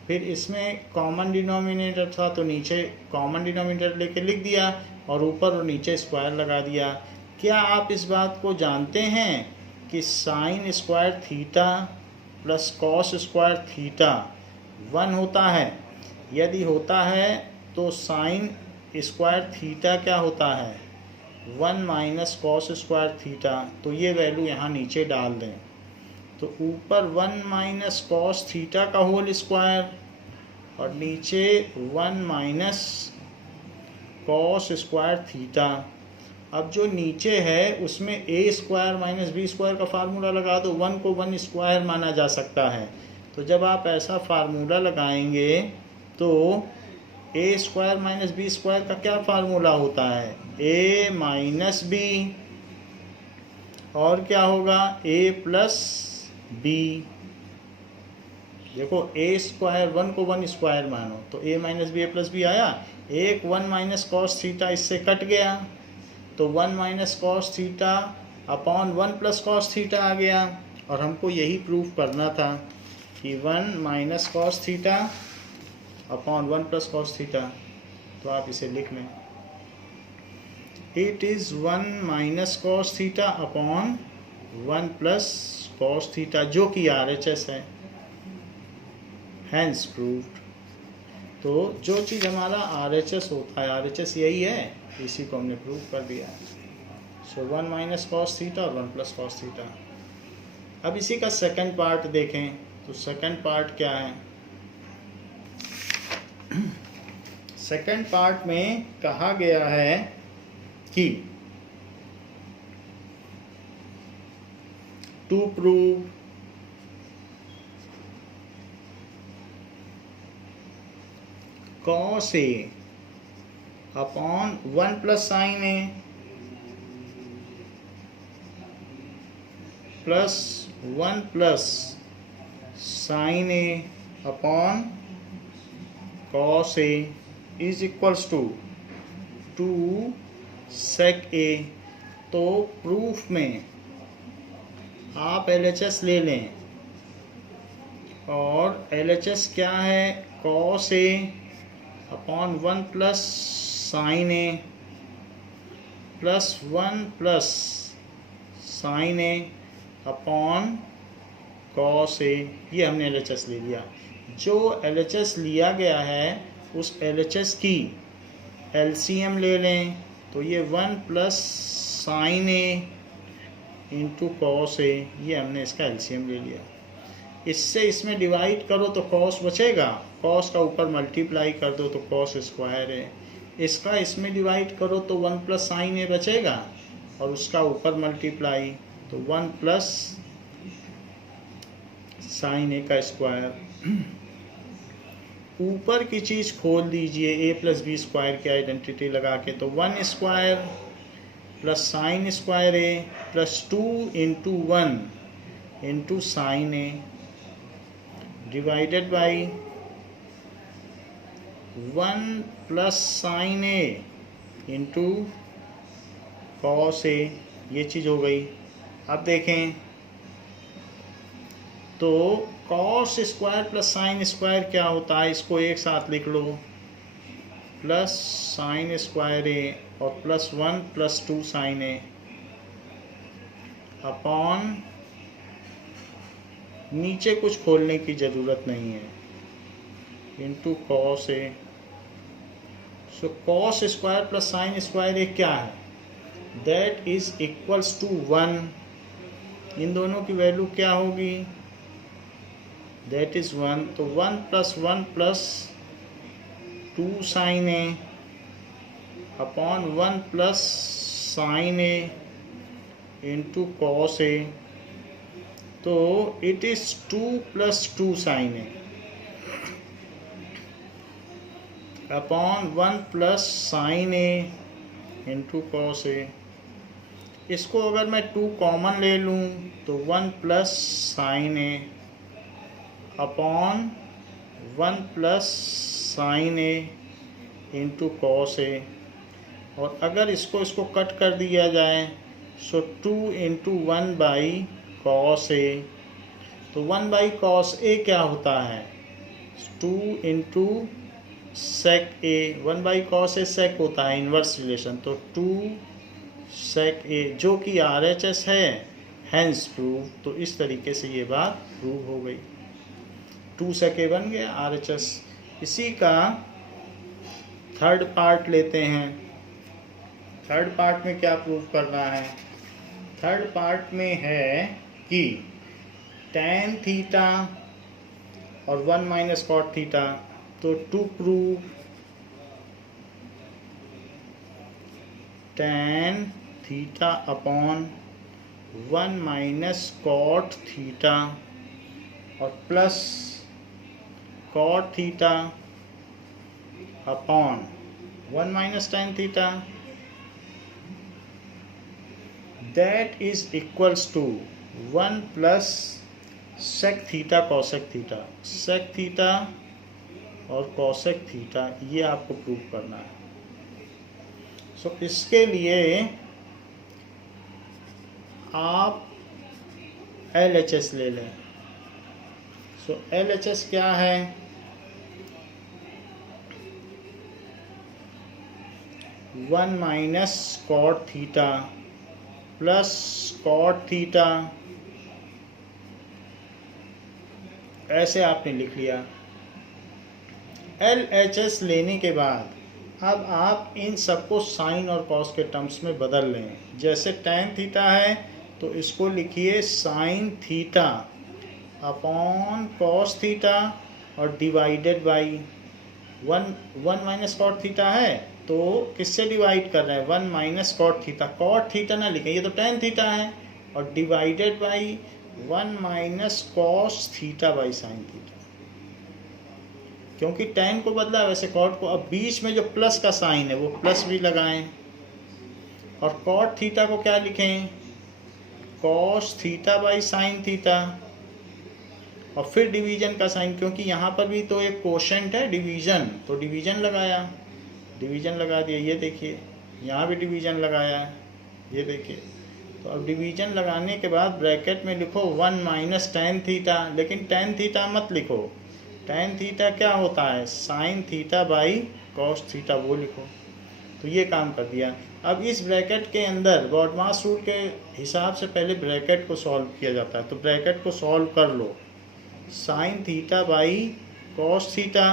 फिर इसमें कॉमन डिनोमिनेटर था तो नीचे कॉमन डिनोमिनेटर लेके लिख दिया, और ऊपर और नीचे स्क्वायर लगा दिया। क्या आप इस बात को जानते हैं कि sine square theta plus cos square theta 1 होता है? यदि होता है तो साइन स्क्वायर थीटा क्या होता है? 1 माइनस कॉस स्क्वायर थीटा। तो ये वैल्यू यहाँ नीचे डाल दें, तो ऊपर 1 माइनस कॉस थीटा का होल स्क्वायर और नीचे 1 माइनस कॉस स्क्वायर थीटा। अब जो नीचे है उसमें a square minus B square का फार्मूला लगा दो। 1 को 1 स्क्वायर माना जा सकता है, तो जब आप ऐसा फार्मूला लगाएंगे तो a square minus B square का क्या फार्मूला होता है? a माइनस बी, और क्या होगा? a plus B. देखो a स्क्वायर 1 को 1 स्क्वायर मानो तो a minus B, a plus B आया। एक 1 माइनस कॉस थीटा इससे कट गया, तो 1 minus cos theta upon 1 plus cos theta आ गया। और हमको यही प्रूफ करना था कि 1 minus cos theta upon 1 plus cos theta. तो आप इसे लिख लें, it is 1 minus cos theta upon 1 plus cos theta, जो कि RHS है, हैंस प्रूव्ड। तो जो चीज़ हमारा RHS होता है, RHS यही है, इसी को हमने प्रूव कर दिया। सो 1 माइनस कॉस थीटा और 1 प्लस कॉस थीटा। अब इसी का सेकंड पार्ट देखें, तो सेकंड पार्ट क्या है? सेकंड पार्ट में कहा गया है कि to prove cos A upon 1 plus sine A plus 1 plus sine A upon cos A is equals to 2 sec A। तो प्रूफ में आप LHS ले लें, और LHS क्या है? cos A upon 1 plus sine A plus 1 plus sine A upon cos A। ये हमने LHS ले लिया। जो LHS लिया गया है उस LHS की LCM ले लें, तो ये 1 plus sine A into cos A, ये हमने इसका LCM ले लिया। इससे इसमें डिवाइड करो तो कॉस बचेगा, कॉस का ऊपर मल्टीप्लाई कर दो तो कॉस स्क्वायर है। इसका इसमें डिवाइड करो तो 1 प्लस साइन A बचेगा, और उसका ऊपर मल्टीप्लाई तो 1 प्लस साइन A का स्क्वायर। ऊपर की चीज़ खोल दीजिए ए प्लस बी स्क्वायर की आइडेंटिटी लगा के, तो 1 square plus sine square A plus 2 into 1 into sine A divided by 1 plus sine A into cos ए। ये चीज़ हो गई। अब देखें तो cos square plus sine square क्या होता है, इसको एक साथ लिख लो, प्लस साइन स्क्वायर ए और plus 1 plus 2 sine A upon, नीचे कुछ खोलने की ज़रूरत नहीं है, into cos A. So cos square plus sine square A क्या है, दैट इज इक्वल्स टू 1। इन दोनों की वैल्यू क्या होगी, दैट इज 1। तो 1 plus 2 sine A upon 1 plus sine A into cos ए। तो it is 2 plus 2 sine A upon 1 plus sine A into cos ए। इसको अगर मैं 2 कॉमन ले लूँ तो 1 plus sine A upon 1 plus sine A into cos ए। और अगर इसको कट कर दिया जाए सो 2 इंटू 1 बाई कॉस ए। तो 1 बाई कॉस ए क्या होता है, 2 into sec A. 1 by cos A sec होता है, इन्वर्स रिलेशन। तो 2 सेक ए जो कि RHS है, हैंस प्रूव। तो इस तरीके से ये बात प्रूव हो गई, 2 सेक ए बन गया RHS। इसी का थर्ड पार्ट लेते हैं। थर्ड पार्ट में क्या प्रूव करना है, थर्ड पार्ट में है कि tan थीटा और 1 माइनस कॉट थीटा। तो to prove tan theta upon 1 minus cot theta और plus cot theta upon 1 minus tan theta, that is equals to 1 plus sec theta cosec theta. Sec theta और cosec theta ये आपको prove करना है। सो इसके लिए आप LHS ले लें। सो LHS क्या है, one minus cot theta plus cot theta, ऐसे आपने लिख लिया। LHS लेने के बाद अब आप इन सबको साइन और कॉस के टर्म्स में बदल लें। जैसे tan थीटा है तो इसको लिखिए sine theta upon cos theta और divided by 1 minus cot theta है तो किससे डिवाइड कर रहे हैं, 1 minus cot theta. Cot theta ना लिखें, ये तो tan थीटा है, और divided by 1 minus cos theta by sine theta. क्योंकि tan को बदला है वैसे कॉट को। अब बीच में जो प्लस का साइन है वो प्लस भी लगाएं, और कॉट थीटा को क्या लिखें, cos theta by sine theta, और फिर डिवीजन का साइन, क्योंकि यहाँ पर भी तो एक कोशेंट है डिवीजन, तो डिवीजन लगाया, डिवीजन लगा दिया। ये देखिए यहाँ भी डिवीजन लगाया है, ये देखिए। तो अब डिवीजन लगाने के बाद ब्रैकेट में लिखो 1 माइनस tan थीटा, लेकिन tan थीटा मत लिखो, tan थीटा क्या होता है, sign theta by cos theta, वो लिखो। तो ये काम कर दिया। अब इस ब्रैकेट के अंदर बॉडमास रूल के हिसाब से पहले ब्रैकेट को सॉल्व किया जाता है, तो ब्रैकेट को सॉल्व कर लो। Sine theta by cos theta,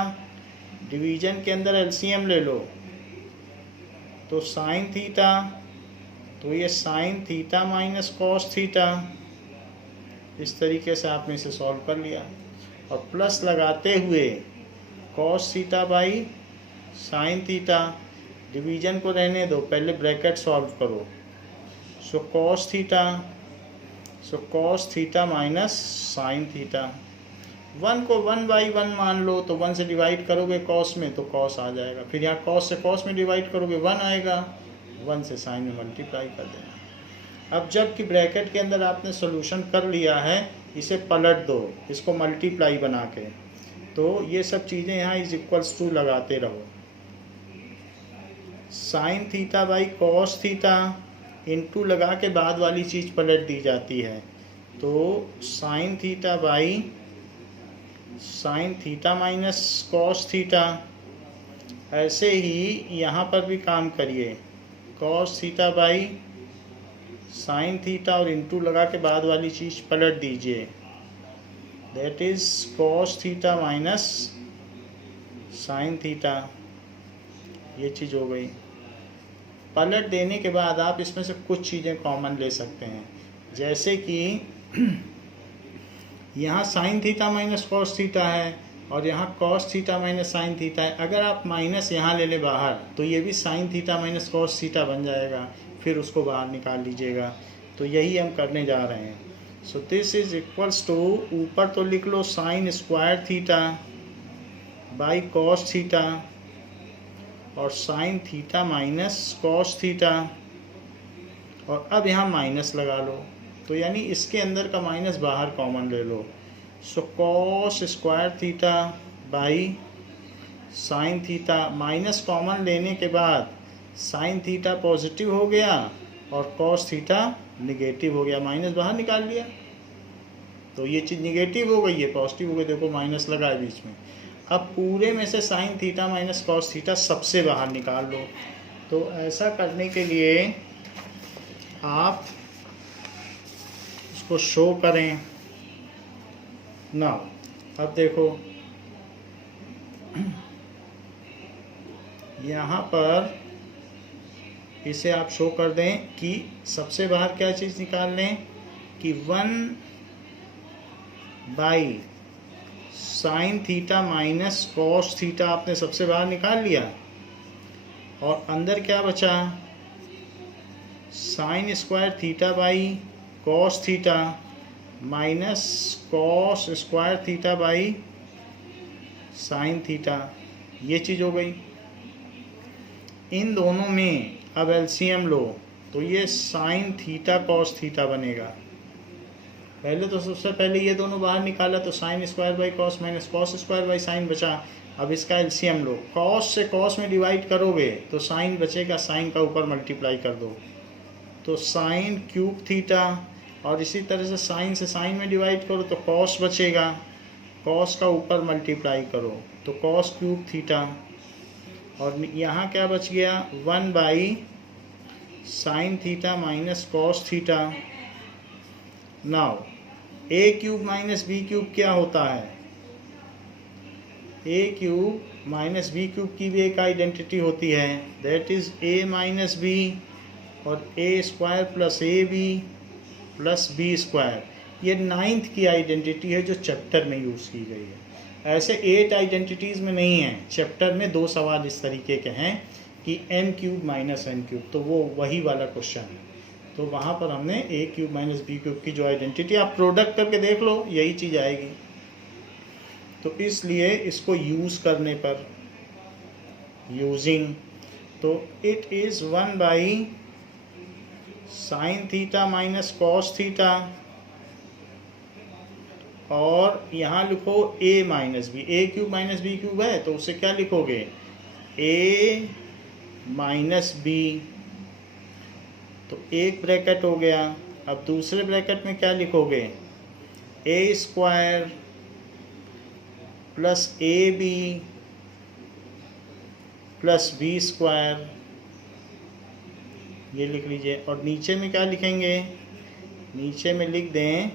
division के अंदर LCM ले लो, तो साइन थीटा, तो ये sign theta minus cos theta. इस तरीके से आपने इसे सॉल्व कर लिया, और प्लस लगाते हुए cos theta by sine theta, division को रहने दो, पहले ब्रैकेट सॉल्व करो। So cos theta minus sine theta, 1 को 1/1 मान लो, तो 1 से डिवाइड करोगे कॉस में तो कॉस आ जाएगा, फिर यहाँ कॉस से कॉस में डिवाइड करोगे 1 आएगा, 1 से साइन में मल्टीप्लाई कर देना। अब जब कि ब्रैकेट के अंदर आपने सोल्यूशन कर लिया है, इसे पलट दो, इसको मल्टीप्लाई बना के, तो ये सब चीज़ें यहाँ इज इक्वल्स टू लगाते रहो। Sign theta by cos theta into लगा के बाद वाली चीज़ पलट दी जाती है, तो sine theta by sine theta minus cos theta. ऐसे ही यहाँ पर भी काम करिए, cos theta by sine theta और इनटू लगा के बाद वाली चीज़ पलट दीजिए, that is cos theta minus sine theta. ये चीज़ हो गई। पलट देने के बाद आप इसमें से कुछ चीज़ें कॉमन ले सकते हैं, जैसे कि यहाँ sign theta minus cos theta है और यहाँ cos theta minus sine theta है। अगर आप माइनस यहाँ ले ले बाहर, तो ये भी sign theta minus cos theta बन जाएगा, फिर उसको बाहर निकाल लीजिएगा। तो यही हम करने जा रहे हैं। So this is equals to, ऊपर तो लिख लो sine square theta by cos theta और sine theta minus cos theta, और अब यहाँ माइनस लगा लो, तो यानी इसके अंदर का माइनस बाहर कॉमन ले लो। So cos square theta by sine theta, minus common लेने के बाद साइन थीटा पॉजिटिव हो गया और कॉस थीटा निगेटिव हो गया, माइनस बाहर निकाल लिया, तो ये चीज़ निगेटिव हो गई, ये पॉजिटिव हो गई, देखो माइनस लगा है बीच में। अब पूरे में से sign theta minus cos theta सबसे बाहर निकाल लो। तो ऐसा करने के लिए आप इसको शो करें ना। अब देखो यहाँ पर इसे आप शो कर दें कि सबसे बाहर क्या चीज़ निकाल लें कि 1 by sine theta minus cos theta आपने सबसे बाहर निकाल लिया, और अंदर क्या बचा, sign square theta by cos theta minus cos square theta by sine theta. ये चीज़ हो गई। इन दोनों में अब एलसीएम लो, तो ये साइन थीटा कॉस थीटा बनेगा। पहले तो सबसे पहले ये दोनों बाहर निकाला, तो sine square by cos minus cos square by sine बचा। अब इसका एलसीएम लो, कॉस से कॉस में डिवाइड करोगे तो साइन बचेगा, साइन का ऊपर मल्टीप्लाई कर दो, तो साइन क्यूब थीटा, और इसी तरह से साइन में डिवाइड करो तो कॉस बचेगा, कॉस का ऊपर मल्टीप्लाई करो तो कॉस क्यूब थीटा, और यहाँ क्या बच गया 1 by sine theta minus cos theta. Now A cube minus B cube क्या होता है, A cube minus B cube की भी एक आइडेंटिटी होती है, that is A minus B और A square plus A B plus B square. ये 9th की आइडेंटिटी है जो चैप्टर में यूज़ की गई है। ऐसे 8 आइडेंटिटीज़ में नहीं है। चैप्टर में 2 सवाल इस तरीके के हैं कि N cube minus N cube, तो वो वही वाला क्वेश्चन है। तो वहाँ पर हमने ए क्यूब माइनस बी क्यूब की जो आइडेंटिटी, आप प्रोडक्ट करके देख लो, यही चीज़ आएगी। तो इसलिए इसको यूज़ करने पर, यूजिंग, तो it is 1 by sine theta minus cos theta, और यहाँ लिखो a minus B, A cube minus B cube है तो उसे क्या लिखोगे a माइनस बी, तो एक ब्रैकेट हो गया। अब दूसरे ब्रैकेट में क्या लिखोगे a square plus A B plus B square, ये लिख लीजिए। और नीचे में क्या लिखेंगे, नीचे में लिख दें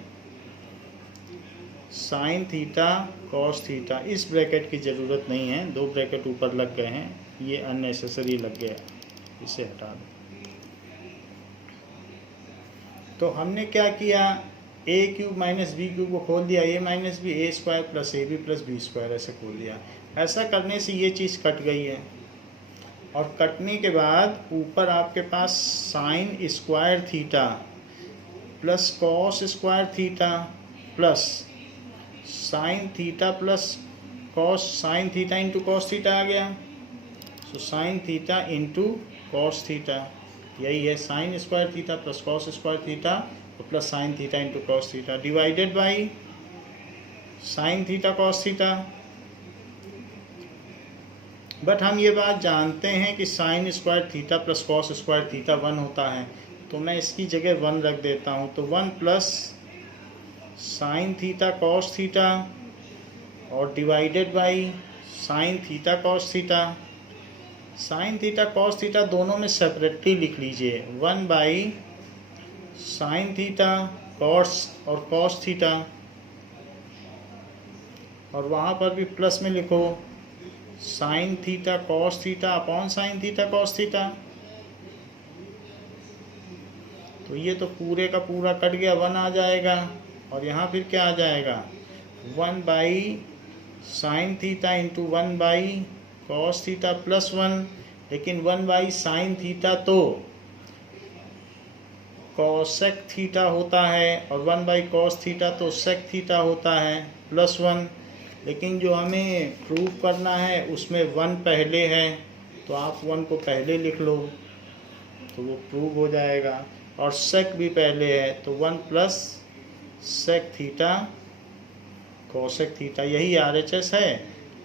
साइन थीटा कॉस थीटा। इस ब्रैकेट की ज़रूरत नहीं है, 2 ब्रैकेट ऊपर लग गए हैं, ये अननेसेसरी लग गया, इसे हटा दो। तो हमने क्या किया, A cube minus B cube को खोल दिया, A minus B, A square plus A B plus B square ऐसे खोल दिया। ऐसा करने से ये चीज़ कट गई है, और कटने के बाद ऊपर आपके पास sine square theta plus cos square theta plus sine theta plus cos sine theta into cos theta आ गया। So sine theta into cos theta, यही है sine square theta plus cos square theta और plus sine theta into cos theta divided by sine theta cos theta. But हम ये बात जानते हैं कि sine square theta plus cos square theta 1 होता है, तो मैं इसकी जगह 1 रख देता हूँ। तो 1 plus sine theta cos theta और divided by sine theta cos theta. Sine theta cos theta दोनों में सेपरेटली लिख लीजिए, 1 बाई साइन थीटा कॉस और कॉस थीटा, और वहाँ पर भी प्लस में लिखो sine theta cos theta upon sine theta cos theta. तो ये तो पूरे का पूरा कट गया, 1 आ जाएगा, और यहाँ फिर क्या आ जाएगा 1 by sine theta into 1 by cos theta plus 1, लेकिन 1 बाई साइन थीटा तो कॉसेक थीटा होता है और 1 बाई कॉस थीटा तो सेक थीटा होता है प्लस 1, लेकिन जो हमें प्रूव करना है उसमें 1 पहले है, तो आप 1 को पहले लिख लो तो वो प्रूव हो जाएगा, और सेक भी पहले है तो 1 plus sec theta cosec theta, यही RHS है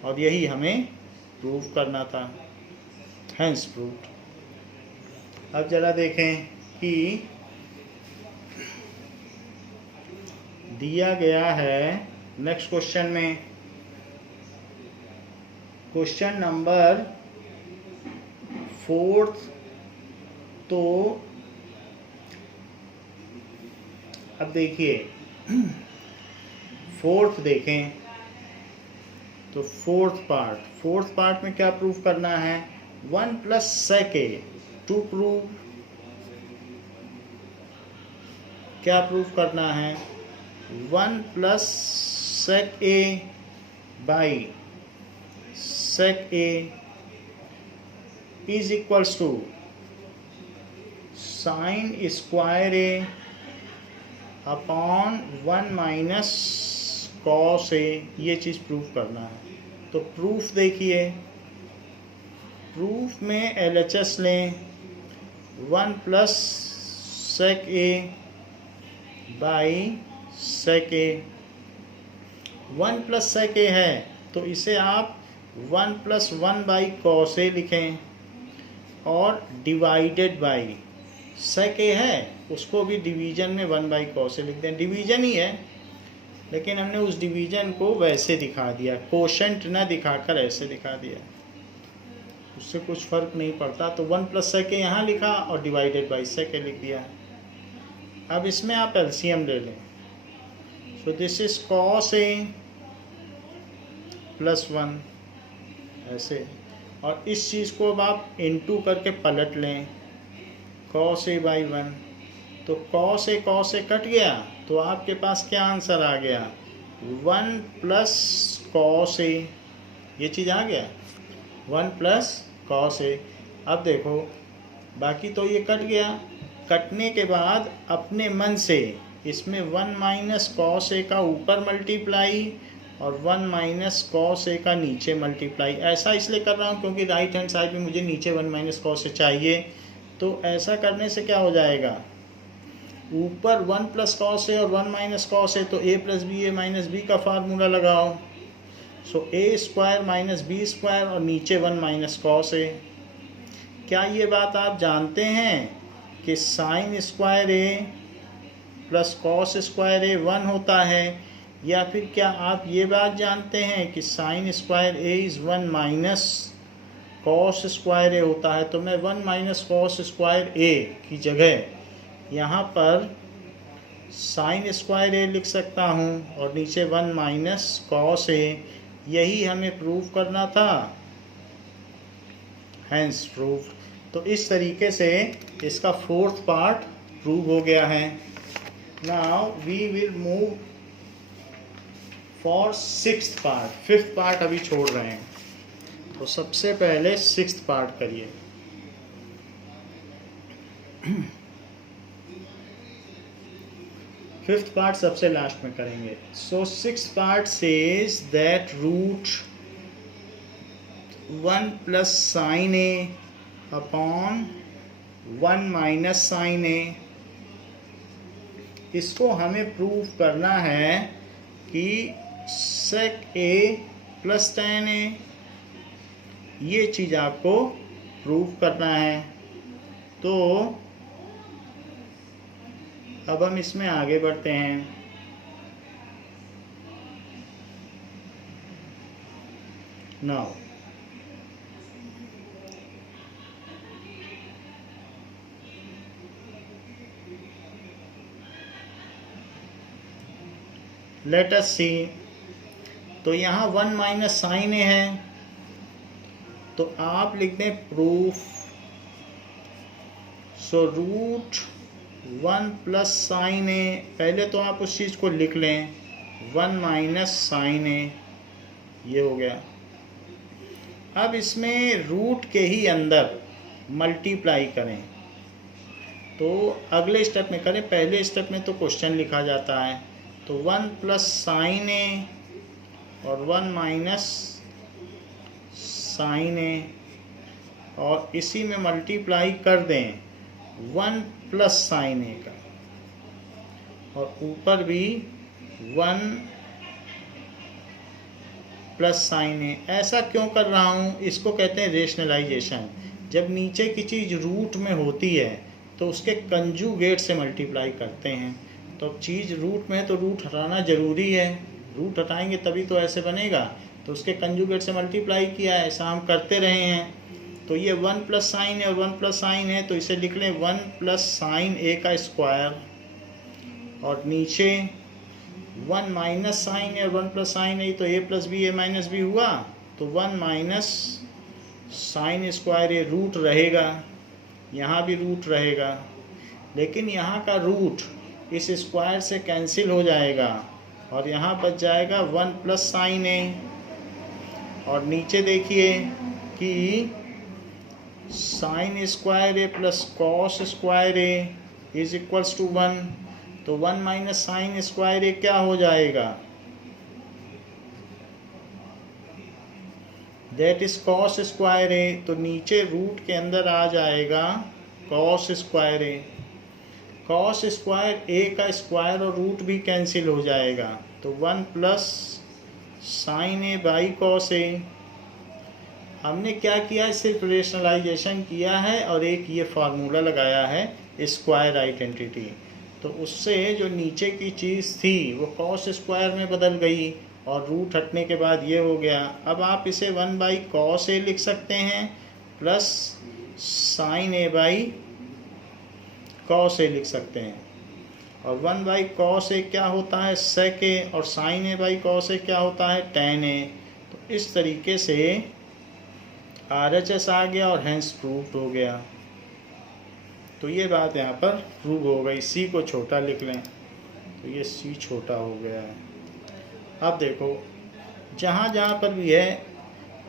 और यही हमें प्रूव करना था, हेंस प्रूव्ड। अब जरा देखें कि दिया गया है नेक्स्ट क्वेश्चन में, क्वेश्चन नंबर 4। तो अब देखिए 4th देखें, तो फोर्थ पार्ट में क्या प्रूफ करना है 1 plus sec A, to prove क्या प्रूफ करना है 1 plus sec A by sec A is equals to sine square A upon 1 minus cos ए, ये चीज़ प्रूफ करना है। तो प्रूफ देखिए, प्रूफ में LHS लें 1 plus sec A by sec A, 1 plus sec A है तो इसे आप 1 प्लस 1 बाई कॉस ए लिखें, और डिवाइडेड बाई सेक ए है उसको भी डिवीजन में 1 बाई कॉस ए लिख दें, डिवीजन ही है लेकिन हमने उस डिवीजन को वैसे दिखा दिया, कोशेंट ना दिखाकर ऐसे दिखा दिया, उससे कुछ फर्क नहीं पड़ता। तो 1 प्लस सेक ए यहाँ लिखा और डिवाइडेड बाई सेक ए लिख दिया। अब इसमें आप एलसीएम ले लें, सो this is cos A plus 1 ऐसे, और इस चीज़ को अब आप इनटू करके पलट लें कॉस ए बाई 1, तो कॉस ए कट गया, तो आपके पास क्या आंसर आ गया 1 प्लस कॉस ए, ये चीज़ आ गया 1 प्लस कॉस ए। अब देखो बाकी तो ये कट गया, कटने के बाद अपने मन से इसमें 1 माइनस कॉस ए का ऊपर मल्टीप्लाई और 1 माइनस कॉस ए का नीचे मल्टीप्लाई, ऐसा इसलिए कर रहा हूँ क्योंकि राइट हैंड साइड में मुझे नीचे 1 माइनस कॉस ए चाहिए। तो ऐसा करने से क्या हो जाएगा, ऊपर 1 प्लस कॉस ए और 1 माइनस कॉस ए, तो a plus B A minus B का फार्मूला लगाओ, so A square minus B square और नीचे 1 माइनस कॉस ए। क्या ये बात आप जानते हैं कि sine square A plus cos square A 1 होता है, या फिर क्या आप ये बात जानते हैं कि sine square A is 1 minus cos square A होता है। तो मैं 1 माइनस कॉस स्क्वायर ए की जगह यहाँ पर साइन स्क्वायर ए लिख सकता हूँ और नीचे 1 माइनस कॉस ए, यही हमें प्रूव करना था, हैंस प्रूफ। तो इस तरीके से इसका 4th पार्ट प्रूव हो गया है। Now we will move for 6th part, 5th part अभी छोड़ रहे हैं, तो सबसे पहले 6th पार्ट करिए। फिफ्थ पार्ट सबसे लास्ट में करेंगे। So six part says that root 1 plus sine A upon 1 minus sine A, इसको हमें प्रूव करना है कि सेक ए प्लस टेन ए, ये चीज़ आपको प्रूव करना है। तो अब हम इसमें आगे बढ़ते हैं। नाउ लेट अस सी। तो यहाँ 1 माइनस साइन ए है, तो आप लिख दें proof. So root 1 plus sine A, पहले तो आप उस चीज़ को लिख लें 1 माइनस साइन ए, ये हो गया। अब इसमें रूट के ही अंदर मल्टीप्लाई करें, तो अगले स्टेप में करें। पहले स्टेप में तो क्वेश्चन लिखा जाता है, तो 1 प्लस साइन ए और 1 माइनस साइन ए, और इसी में मल्टीप्लाई कर दें 1 प्लस साइन ए का, और ऊपर भी 1 प्लस साइन ए। ऐसा क्यों कर रहा हूँ, इसको कहते हैं रेशनलाइजेशन। जब नीचे की चीज़ रूट में होती है तो उसके कंजुगेट से मल्टीप्लाई करते हैं। तो अब चीज़ रूट में है तो रूट हटाना ज़रूरी है, रूट हटाएंगे तभी तो ऐसे बनेगा। तो उसके कंजुगेट से मल्टीप्लाई किया है, ऐसा हम करते रहे हैं। तो ये 1 प्लस साइन है और 1 प्लस साइन है, तो इसे लिख लें 1 प्लस साइन ए का स्क्वायर, और नीचे 1 माइनस साइन है और 1 प्लस साइन है, तो ए plus B A minus B हुआ, तो 1 माइनस साइन स्क्वायर ए रूट रहेगा, यहाँ भी रूट रहेगा, लेकिन यहाँ का रूट इस स्क्वायर से कैंसिल हो जाएगा और यहाँ बच जाएगा 1 प्लस साइन ए। और नीचे देखिए कि sine square A plus cos square A is equals to 1, तो 1 माइनस साइन स्क्वायर ए क्या हो जाएगा, दैट इज कॉस स्क्वायर ए। तो नीचे रूट के अंदर आ जाएगा कॉस स्क्वायर ए। कॉस स्क्वायर ए का स्क्वायर और रूट भी कैंसिल हो जाएगा, तो 1 plus sine A by cos A. हमने क्या किया है, सिर्फ रेशनलाइजेशन किया है और एक ये फार्मूला लगाया है स्क्वायर आइडेंटिटी। तो उससे जो नीचे की चीज़ थी वो कॉस स्क्वायर में बदल गई और रूट हटने के बाद ये हो गया। अब आप इसे 1 बाई कॉस ए लिख सकते हैं plus sine A by cos A लिख सकते हैं, और 1 बाई कॉस ए क्या होता है सेक ए, और sign A by cos A क्या होता है टेन ए। तो इस तरीके से RHS आ गया और हैंस प्रूव्ड हो गया। तो ये बात यहाँ पर प्रूव हो गई। सी को छोटा लिख लें, तो ये सी छोटा हो गया है। अब देखो जहाँ जहाँ पर भी है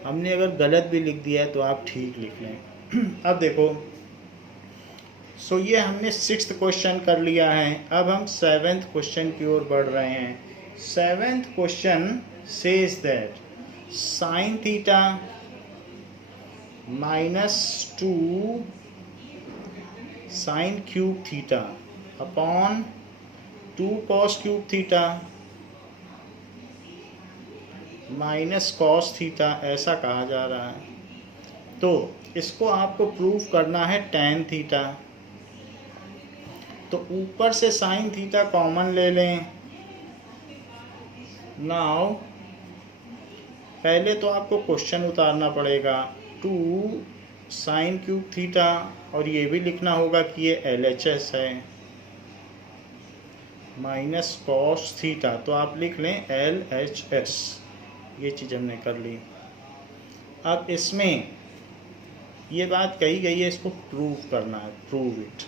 हमने अगर गलत भी लिख दिया है तो आप ठीक लिख लें। अब देखो सो ये हमने 6th क्वेश्चन कर लिया है। अब हम 7th क्वेश्चन की ओर बढ़ रहे हैं। 7th question says that sine theta minus 2 sine cube theta upon 2 cos cube theta minus cos theta, ऐसा कहा जा रहा है। तो इसको आपको प्रूव करना है टेन थीटा। तो ऊपर से साइन थीटा कॉमन ले लें। नाउ पहले तो आपको क्वेश्चन उतारना पड़ेगा 2 साइन क्यूब थीटा, और ये भी लिखना होगा कि ये LHS है, माइनस कॉस थीटा, तो आप लिख लें LHS। ये चीज़ हमने कर ली। अब इसमें ये बात कही गई है, इसको प्रूव करना है, प्रूव इट।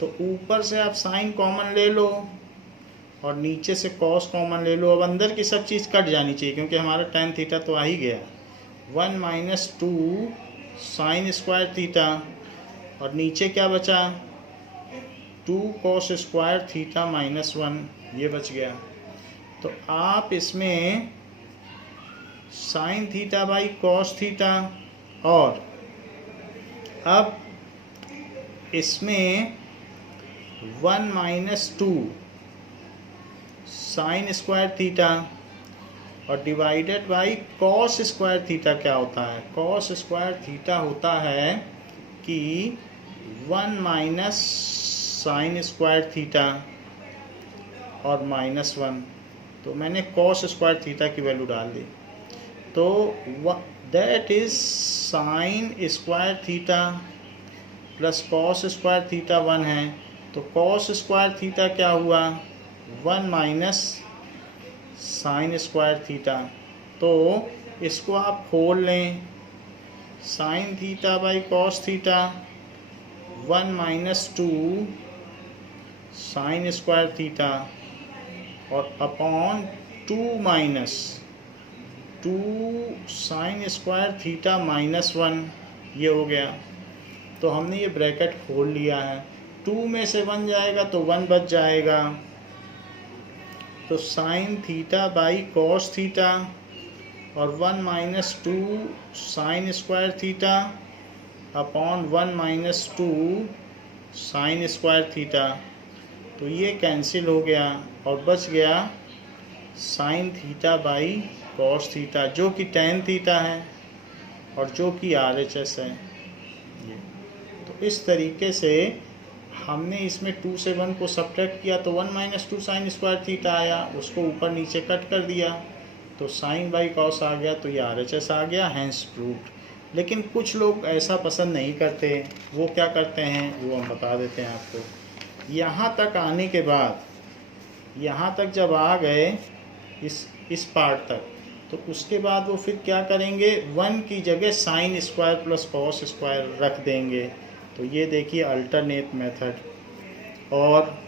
तो ऊपर से आप साइन कॉमन ले लो और नीचे से कॉस कॉमन ले लो। अब अंदर की सब चीज़ कट जानी चाहिए क्योंकि हमारा टेन थीटा तो आ ही गया। 1 माइनस 2 साइन स्क्वायर थीटा, और नीचे क्या बचा 2 cos स्क्वायर थीटा माइनस 1, ये बच गया। तो आप इसमें sign theta by cos theta, और अब इसमें 1 माइनस 2 साइन स्क्वायर थीटा और divided by cos square theta. क्या होता है? कॉस स्क्वायर थीटा होता है कि 1 माइनस साइन स्क्वायर थीटा और माइनस 1। तो मैंने कॉस स्क्वायर थीटा की वैल्यू डाल दी, तो that is sine square theta plus cos square theta 1 है। तो कॉस स्क्वायर थीटा क्या हुआ? 1 माइनस साइन स्क्वायर थीटा। तो इसको आप खोल लें, sine theta by cos theta 1 minus 2 sine square theta और upon 2 minus 2 sine square theta minus 1, ये हो गया। तो हमने ये ब्रैकेट खोल लिया है, 2 में से 1 जाएगा तो 1 बच जाएगा। तो sine theta by cos theta और 1 minus 2 sine square theta upon 1 minus 2 sine square theta. तो ये कैंसिल हो गया और बच गया sign theta by cos theta, जो कि टेन थीटा है और जो कि RHS है। ये तो इस तरीके से हमने इसमें 2 से 1 को सब्ट्रैक्ट किया तो 1 माइनस 2 साइन स्क्वायर थीटा आया, उसको ऊपर नीचे कट कर दिया तो साइन बाई कॉस आ गया, तो ये RHS आ गया, हैंस प्रूव्ड। लेकिन कुछ लोग ऐसा पसंद नहीं करते, वो क्या करते हैं वो हम बता देते हैं आपको। यहाँ तक आने के बाद, यहाँ तक जब आ गए इस पार्ट तक, तो उसके बाद वो फिर क्या करेंगे, 1 की जगह sine square plus cos square रख देंगे। तो ये देखिए अल्टरनेट मेथड। और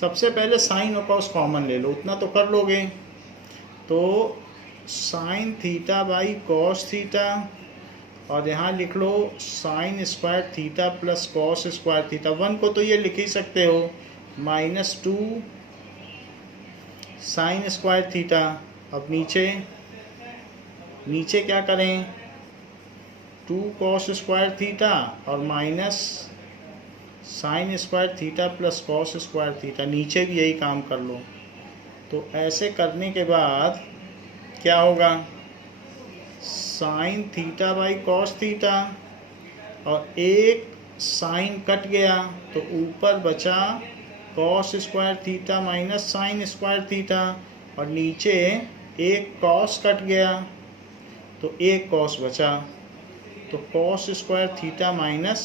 सबसे पहले साइन और कॉस कॉमन ले लो, उतना तो कर लोगे। तो sine theta by cos theta और यहाँ लिख लो sine square theta plus cos square theta. 1 को तो ये लिख ही सकते हो, माइनस 2 साइन स्क्वायर थीटा। अब नीचे क्या करें, 2 कॉस स्क्वायर थीटा और minus sine square theta plus cos square theta, नीचे भी यही काम कर लो। तो ऐसे करने के बाद क्या होगा, sign theta by cos theta और एक साइन कट गया तो ऊपर बचा cos square theta minus sine square theta और नीचे एक कॉस कट गया तो एक कॉस बचा, तो cos square theta minus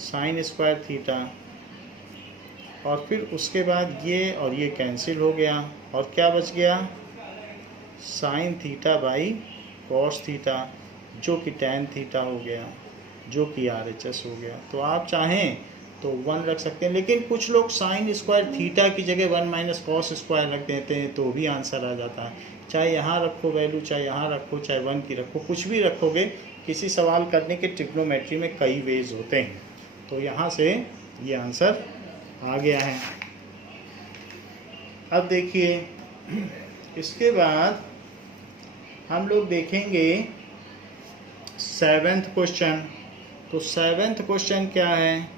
sine square theta. और फिर उसके बाद ये और ये कैंसिल हो गया और क्या बच गया, sign theta by cos theta, जो कि टैन थीटा हो गया, जो कि RHS हो गया। तो आप चाहें तो 1 रख सकते हैं, लेकिन कुछ लोग साइन स्क्वायर थीटा की जगह 1 माइनस कॉस स्क्वायर रख देते हैं तो भी आंसर आ जाता है। चाहे यहाँ रखो वैल्यू, चाहे यहाँ रखो, चाहे 1 की रखो, कुछ भी रखोगे, किसी सवाल करने के ट्रिग्नोमेट्री में कई वेज होते हैं। तो यहाँ से ये आंसर आ गया है। अब देखिए इसके बाद हम लोग देखेंगे 7th क्वेश्चन। तो 7th क्वेश्चन क्या है,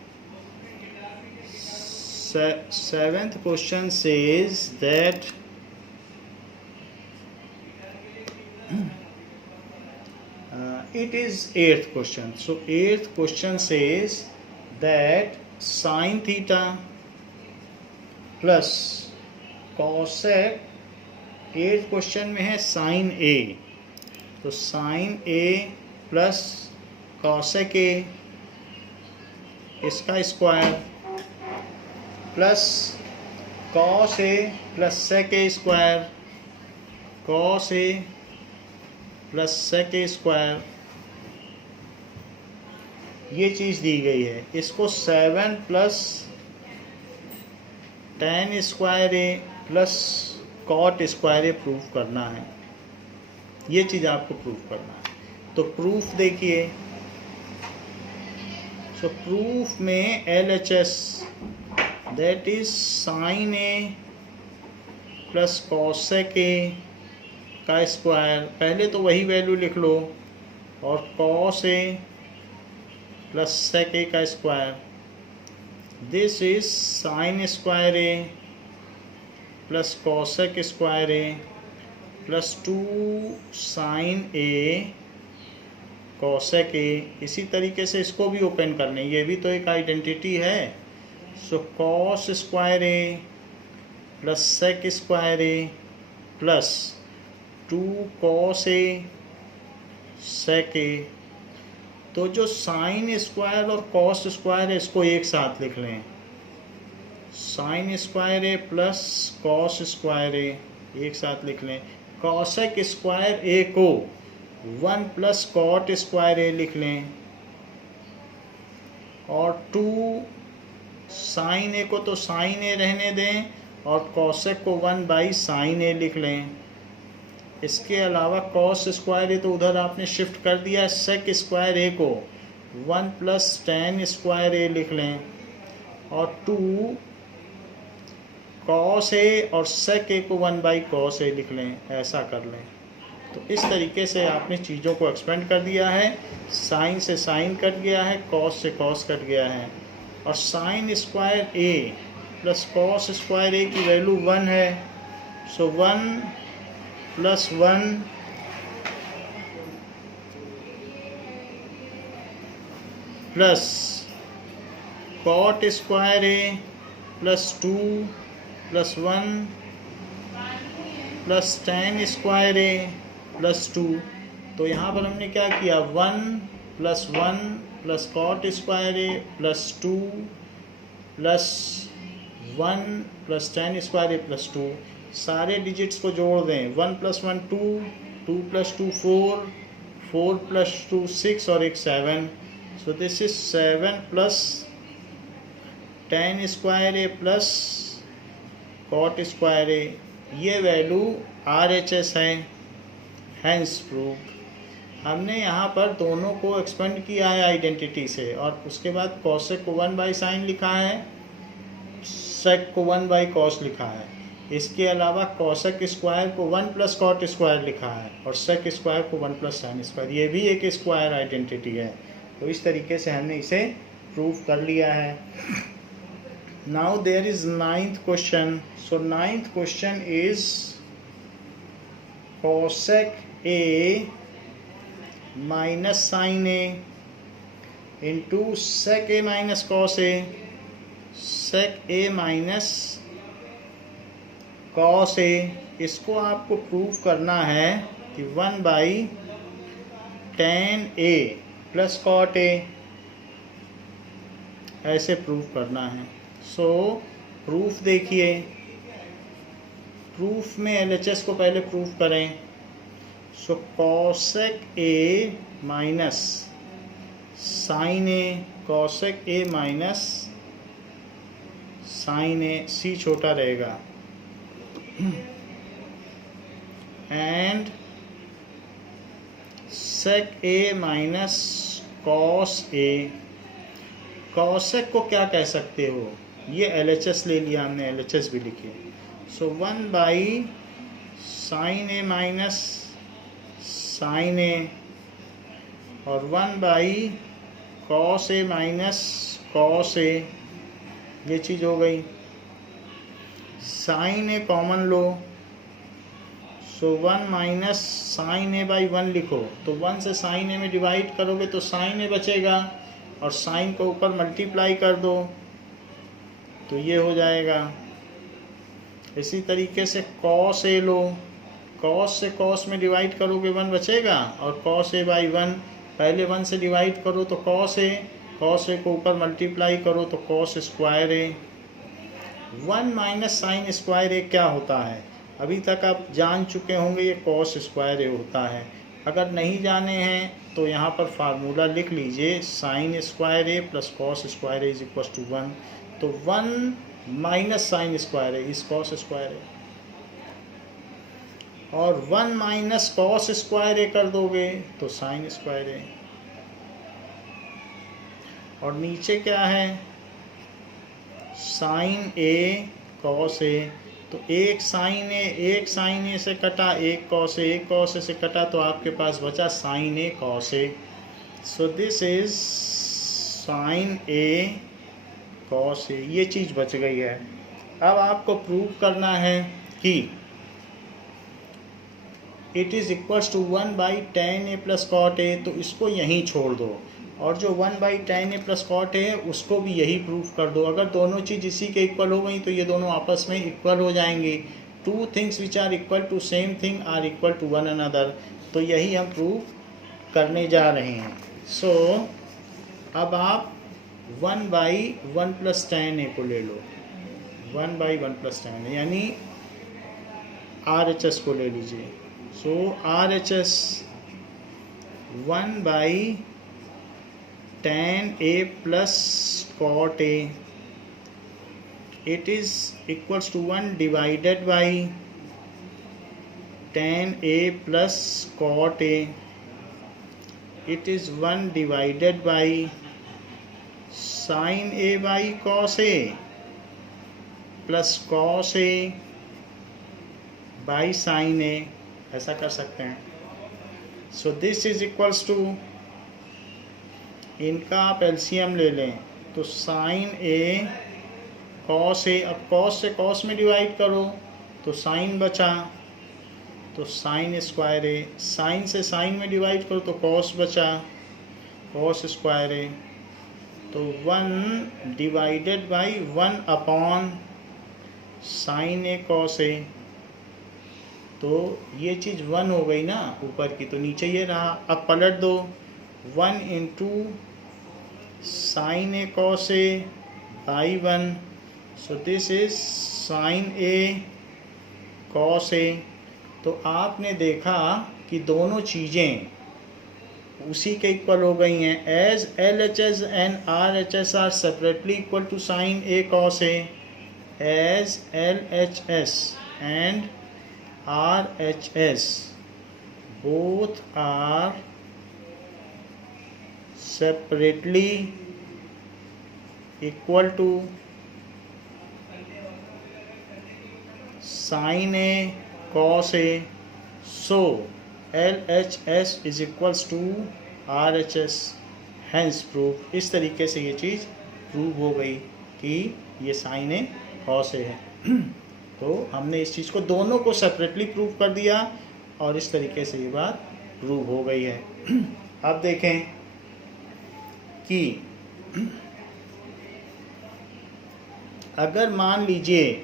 7th question says that it is 8th question. So 8th question says that sin theta plus cosec, 8th question में है sin A, तो sin A plus cosec A इसका square plus cos A plus sec A square, cos A plus sec A square, ये चीज़ दी गई है। इसको 7 plus tan square ए plus cot square ए prove करना है। ये चीज़ आपको प्रूव करना है। तो प्रूफ देखिए, सो प्रूफ में LHS that is sine A plus cosec ए का स्क्वायर, पहले तो वही वैल्यू लिख लो, और cos A plus sec A का square, this is sine square A plus cosec square A plus 2 sine A cosec A. इसी तरीके से इसको भी ओपन कर लें, ये भी तो एक आइडेंटिटी है। सो cos square A plus sec square A plus 2 cos A sec ए। तो जो साइन स्क्वायर और कॉस स्क्वायर है इसको एक साथ लिख लें, साइन स्क्वायर ए प्लस कॉस स्क्वायर ए एक साथ लिख लें। कॉसेक स्क्वायर ए को 1 प्लस कॉट स्क्वायर ए लिख लें, और 2 साइन ए को तो साइन ए रहने दें और कॉसेक को 1 बाई साइन ए लिख लें। इसके अलावा कॉस स्क्वायर ए तो उधर आपने शिफ्ट कर दिया है, सेक स्क्वायर ए को 1 प्लस टेन स्क्वायर ए लिख लें, और 2 कॉस ए और सेक ए को 1 बाई कॉस ए लिख लें, ऐसा कर लें। तो इस तरीके से आपने चीज़ों को एक्सपेंड कर दिया है। साइन से साइन कट गया है, कॉस से कॉस कट गया है, और sine square A plus cos square A की वैल्यू 1 है। So 1 plus 1 plus cot square ए plus 2 plus 1 plus tan square ए प्लस 2। तो यहाँ पर हमने क्या किया, 1 प्लस 1 प्लस कॉट स्क्वायर ए plus 2 plus 1 plus tan square ए प्लस 2, सारे डिजिट्स को जोड़ दें। 1 प्लस 1 2, 2 प्लस 2 4, 4 प्लस 2 6 और 1 7। So this is 7 plus tan square A plus cot square ए। ये वैल्यू RHS है, हैंस प्रूफ। हमने यहाँ पर दोनों को एक्सपेंड किया है आइडेंटिटी से, और उसके बाद कॉसेक को 1 बाई साइन लिखा है, सेक को 1 बाई कॉस लिखा है। इसके अलावा कॉसेक स्क्वायर को 1 प्लस कॉट स्क्वायर लिखा है, और सेक स्क्वायर को 1 प्लस साइन स्क्वायर, ये भी एक स्क्वायर आइडेंटिटी है। तो इस तरीके से हमने इसे प्रूफ कर लिया है। Now there is 9th question. So 9th question is cosec A minus sin A into sec A minus cos A, sec A minus cos A। इसको आपको प्रूफ करना है कि 1 by tan A plus cot A, ऐसे proof करना है। So proof देखिए, proof में LHS को पहले प्रूफ करें। So cosec A minus sine A, cosec A minus sine A, C छोटा रहेगा, and sec A minus cos A. Cosec को क्या कह सकते हो, ये LHS ले लिया हमने, LHS भी लिखिए। So 1 by sine A minus sine ए, और 1 by cos A minus cos ए, ये चीज़ हो गई। साइन ए कॉमन लो, so 1 minus sine A by 1 लिखो, तो 1 से साइन ए में डिवाइड करोगे तो साइन ए बचेगा, और साइन को ऊपर मल्टीप्लाई कर दो तो ये हो जाएगा। इसी तरीके से कॉस ए लो, कॉस से कॉस में डिवाइड करोगे 1 बचेगा, और कॉस ए बाई 1, पहले 1 से डिवाइड करो तो कॉस ए को ऊपर मल्टीप्लाई करो तो cos square A. 1 minus sine square A क्या होता है, अभी तक आप जान चुके होंगे, ये कॉस स्क्वायर ए होता है। अगर नहीं जाने हैं तो यहाँ पर फार्मूला लिख लीजिए, sine square A plus cos square A is equal to 1। तो 1 minus sine square A is cos square ए, और 1 माइनस कॉस स्क्वायर ए कर दोगे तो साइन स्क्वायर ए। और नीचे क्या है, साइन ए कॉस ए। तो एक साइन ए से कटा, एक कॉस ए से कटा, तो आपके पास बचा sine A cos A. So this is sine A cos ए, ये चीज़ बच गई है। अब आपको प्रूव करना है कि it is equals to 1/tan a plus cot ए, तो इसको यहीं छोड़ दो, और जो 1/tan a plus cot a है उसको भी यही प्रूफ कर दो। अगर दोनों चीज़ इसी के इक्वल हो गई तो ये दोनों आपस में इक्वल हो जाएंगी। Two things which are equal to same thing are equal to one another, तो यही हम प्रूफ करने जा रहे हैं। सो अब आप 1/1 प्लस tan a को ले लो, 1/1 प्लस tan a, यानी RHS को ले लीजिए। सो RHS 1/tan a plus cot a, it is equals to 1 divided by tan a plus cot a, it is 1 divided by sin a by cos a plus cos a by sin a, ऐसा कर सकते हैं। So this is equals to, इनका आप LCM ले लें तो sine A cos A, अब कॉस से कॉस में डिवाइड करो तो साइन बचा, तो साइन स्क्वायर ए, साइन से साइन में डिवाइड करो तो कॉस बचा, कॉस स्क्वायर ए, तो 1 divided by 1 upon sine A cos ए, तो ये चीज़ 1 हो गई ना ऊपर की, तो नीचे ये रहा। अब पलट दो, 1 into sine A cos A by 1, so this is sine A cos ए। तो आपने देखा कि दोनों चीज़ें उसी के इक्वल हो गई हैं। As LHS and RHS are separately equal to sine A cos A, as LHS and RHS both are separately equal to sin a cos a, so LHS is equals to RHS, hence proof। इस तरीके से ये चीज़ prove हो गई कि ये sin a cos a है। तो हमने इस चीज़ को दोनों को सेपरेटली प्रूव कर दिया और इस तरीके से ये बात प्रूव हो गई है। अब देखें कि अगर मान लीजिए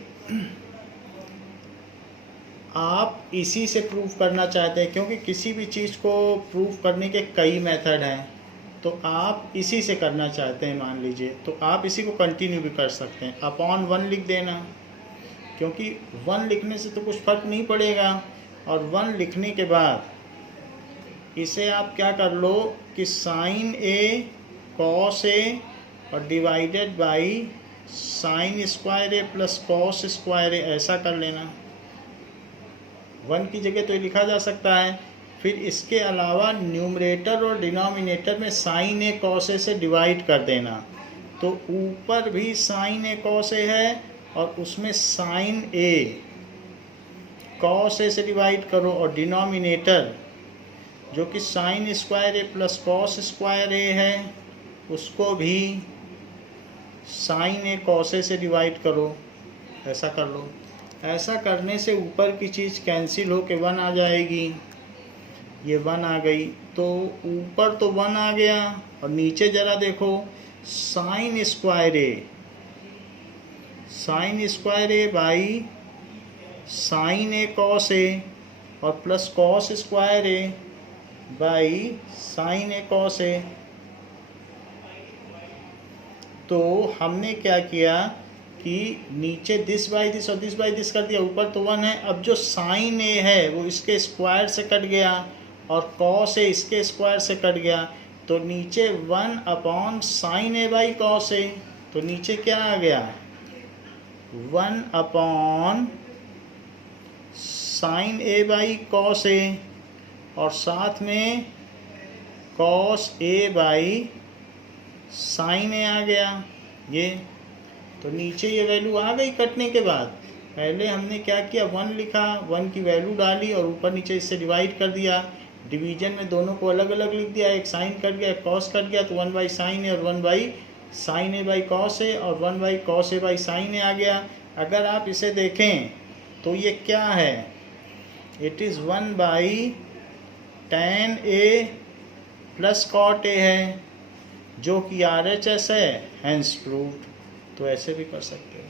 आप इसी से प्रूव करना चाहते हैं, क्योंकि किसी भी चीज़ को प्रूव करने के कई मेथड हैं, तो आप इसी से करना चाहते हैं मान लीजिए, तो आप इसी को कंटिन्यू भी कर सकते हैं। अपॉन 1 लिख देना, क्योंकि 1 लिखने से तो कुछ फर्क नहीं पड़ेगा, और 1 लिखने के बाद इसे आप क्या कर लो कि साइन ए कॉस ए और divided by sine square A plus cos square A, ऐसा कर लेना। 1 की जगह तो ये लिखा जा सकता है। फिर इसके अलावा न्यूमरेटर और डिनोमिनेटर में साइन ए कॉस ए से डिवाइड कर देना, तो ऊपर भी साइन ए कॉस ए है और उसमें साइन ए कॉस ए से डिवाइड करो, और डिनोमिनेटर जो कि साइन स्क्वायर ए प्लस कॉस स्क्वायर ए है उसको भी साइन ए कॉस ए से डिवाइड करो, ऐसा कर लो। ऐसा करने से ऊपर की चीज़ कैंसिल हो के 1 आ जाएगी, ये 1 आ गई, तो ऊपर तो 1 आ गया, और नीचे ज़रा देखो sine square A by sine A cos ए और plus cos square A by sine A cos ए। तो हमने क्या किया कि नीचे दिस बाई दिस और दिस बाई दिस कर दिया, ऊपर तो 1 है। अब जो साइन ए है वो इसके स्क्वायर से कट गया और कॉस ए इसके स्क्वायर से कट गया, तो नीचे 1 upon sine A by cos ए, तो नीचे क्या आ गया 1 upon sine A by cos ए, और साथ में cos A by sine a आ गया ये, तो नीचे ये वैल्यू आ गई कटने के बाद। पहले हमने क्या किया, 1 लिखा, 1 की वैल्यू डाली और ऊपर नीचे इससे डिवाइड कर दिया। डिवीजन में दोनों को अलग अलग लिख दिया, एक साइन कट गया, एक कॉस कट गया, तो 1 बाई साइन ए और 1 by sine A by cos ए और 1 by cos A by sine a आ गया। अगर आप इसे देखें तो ये क्या है, it is 1 by tan A plus cot a है, जो कि RHS है, हैंस प्रूव्ड। तो ऐसे भी कर सकते हो,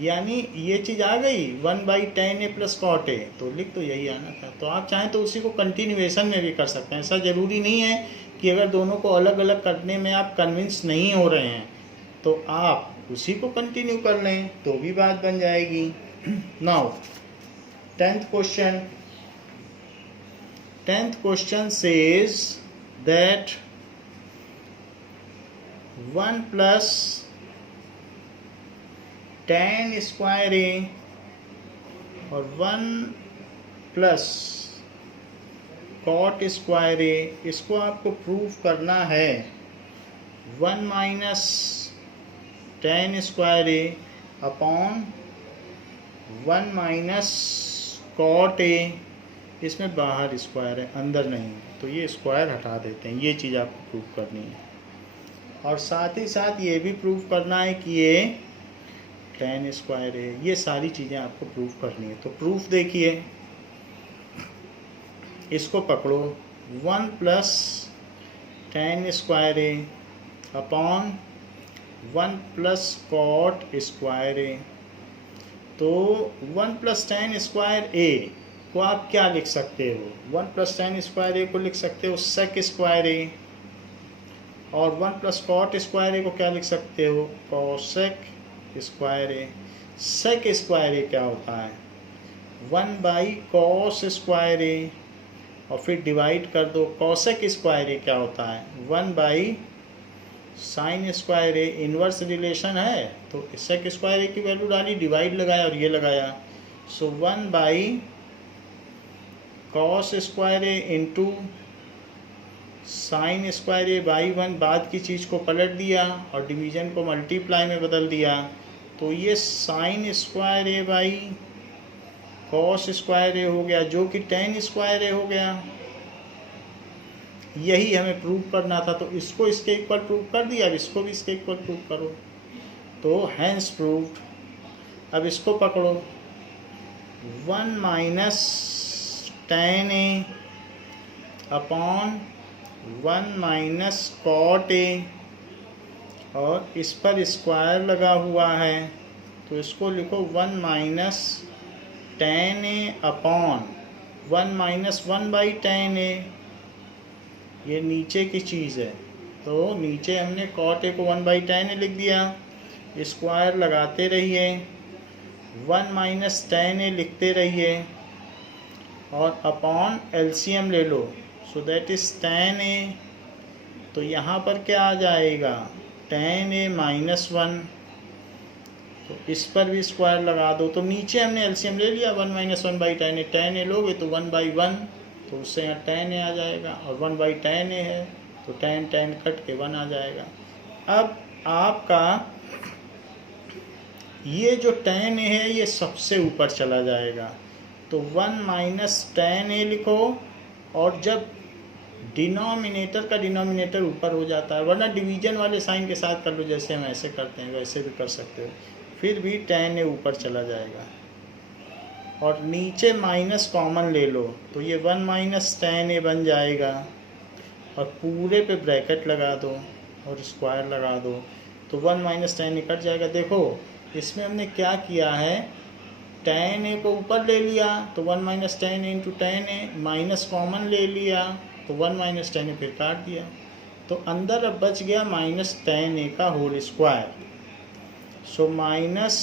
यानी ये चीज़ आ गई 1 by tan A plus cot ए, तो लिख तो यही आना था। तो आप चाहें तो उसी को कंटिन्यूएशन में भी कर सकते हैं। ऐसा ज़रूरी नहीं है कि अगर दोनों को अलग अलग करने में आप कन्विंस नहीं हो रहे हैं तो आप उसी को कंटिन्यू कर लें, तो भी बात बन जाएगी। Now 10th question. 10th question says that 1 plus tan square ए और 1 प्लस कॉट स्क्वायर ए, इसको आपको प्रूव करना है 1 minus tan square A upon 1 minus cot A. इसमें बाहर स्क्वायर है, अंदर नहीं, तो ये स्क्वायर हटा देते हैं। ये चीज़ आपको प्रूव करनी है, और साथ ही साथ ये भी प्रूव करना है कि ये tan स्क्वायर है। ये सारी चीज़ें आपको प्रूव करनी है। तो प्रूफ देखिए, इसको पकड़ो, 1 प्लस tan स्क्वायर ए अपॉन 1 प्लस कॉट स्क्वायर ए। तो 1 प्लस tan स्क्वायर ए को आप क्या लिख सकते हो, 1 प्लस tan स्क्वायर ए को लिख सकते हो सेक स्क्वायर ए, और 1 प्लस कॉट स्क्वायर ए को क्या लिख सकते हो, cosec square A. Sec square A क्या होता है, 1 बाई कॉस स्क्वायर ए, और फिर डिवाइड कर दो। कॉसेक स्क्वायर ए क्या होता है, 1 by sine square A. Inverse relation है, तो सेक स्क्वायर ए की वैल्यू डाली, डिवाइड लगाया और ये लगाया। सो 1 by cos square A into sine square A by 1, बाद की चीज़ को पलट दिया और डिवीजन को मल्टीप्लाई में बदल दिया। तो ये sine square A by cos square a हो गया, जो कि tan स्क्वायर ए हो गया। यही हमें प्रूव करना था, तो इसको इसके इक्वल प्रूव कर दिया, अब इसको भी इसके इक्वल प्रूव करो, तो हैंस प्रूव्ड। अब इसको पकड़ो, 1 minus tan A upon 1 minus cot A, और इस पर स्क्वायर लगा हुआ है, तो इसको लिखो 1 minus tan A upon 1 minus 1 by tan ए। ये नीचे की चीज़ है, तो नीचे हमने कॉट ए को 1 बाई tan ए लिख दिया, स्क्वायर लगाते रहिए, 1 माइनस tan ए लिखते रहिए, और अपॉन एलसीएम ले लो, सो दैट इज़ tan ए। तो यहाँ पर क्या आ जाएगा, tan ए माइनस 1, तो इस पर भी स्क्वायर लगा दो। तो नीचे हमने एलसीएम ले लिया, 1 minus 1 by tan A, tan ए लोगे तो 1 बाई 1, तो उससे यहाँ tan ए आ जाएगा, और 1 बाई tan ए है तो tan कट के 1 आ जाएगा। अब आपका ये जो tan ए है ये सबसे ऊपर चला जाएगा, तो 1 माइनस tan ए लिखो, और जब डिनोमिनेटर का डिनोमिनेटर ऊपर हो जाता है, वरना डिवीजन वाले साइन के साथ कर लो, जैसे हम ऐसे करते हैं वैसे भी कर सकते हो, फिर भी tan ए ऊपर चला जाएगा, और नीचे माइनस कॉमन ले लो, तो ये 1 माइनस tan ए बन जाएगा, और पूरे पे ब्रैकेट लगा दो और स्क्वायर लगा दो, तो 1 माइनस tan ए कट जाएगा। देखो इसमें हमने क्या किया है, tan ए को ऊपर ले लिया, तो 1 माइनस tan ए इंटू tan ए, माइनस कॉमन ले लिया, तो 1 माइनस tan ए फिर काट दिया, तो अंदर अब बच गया माइनस tan ए का whole square. So minus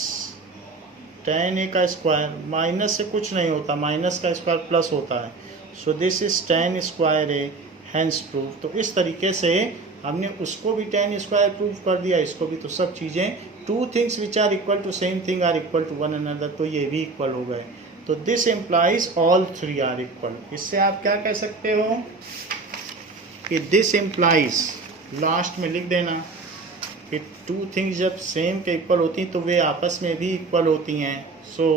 tan A का स्क्वायर, माइनस से कुछ नहीं होता, माइनस का स्क्वायर प्लस होता है, so this is tan square A, hence prove. तो इस तरीके से हमने उसको भी tan स्क्वायर प्रूव कर दिया, इसको भी। तो सब चीज़ें, 2 things which are equal to same thing are equal to one another, तो ये भी इक्वल हो गए। तो this implies all 3 are equal. इससे आप क्या कह सकते हो कि दिस इम्प्लाइज लास्ट में लिख देना कि टू थिंग्स जब सेम के इक्वल होती हैं तो वे आपस में भी इक्वल होती हैं। So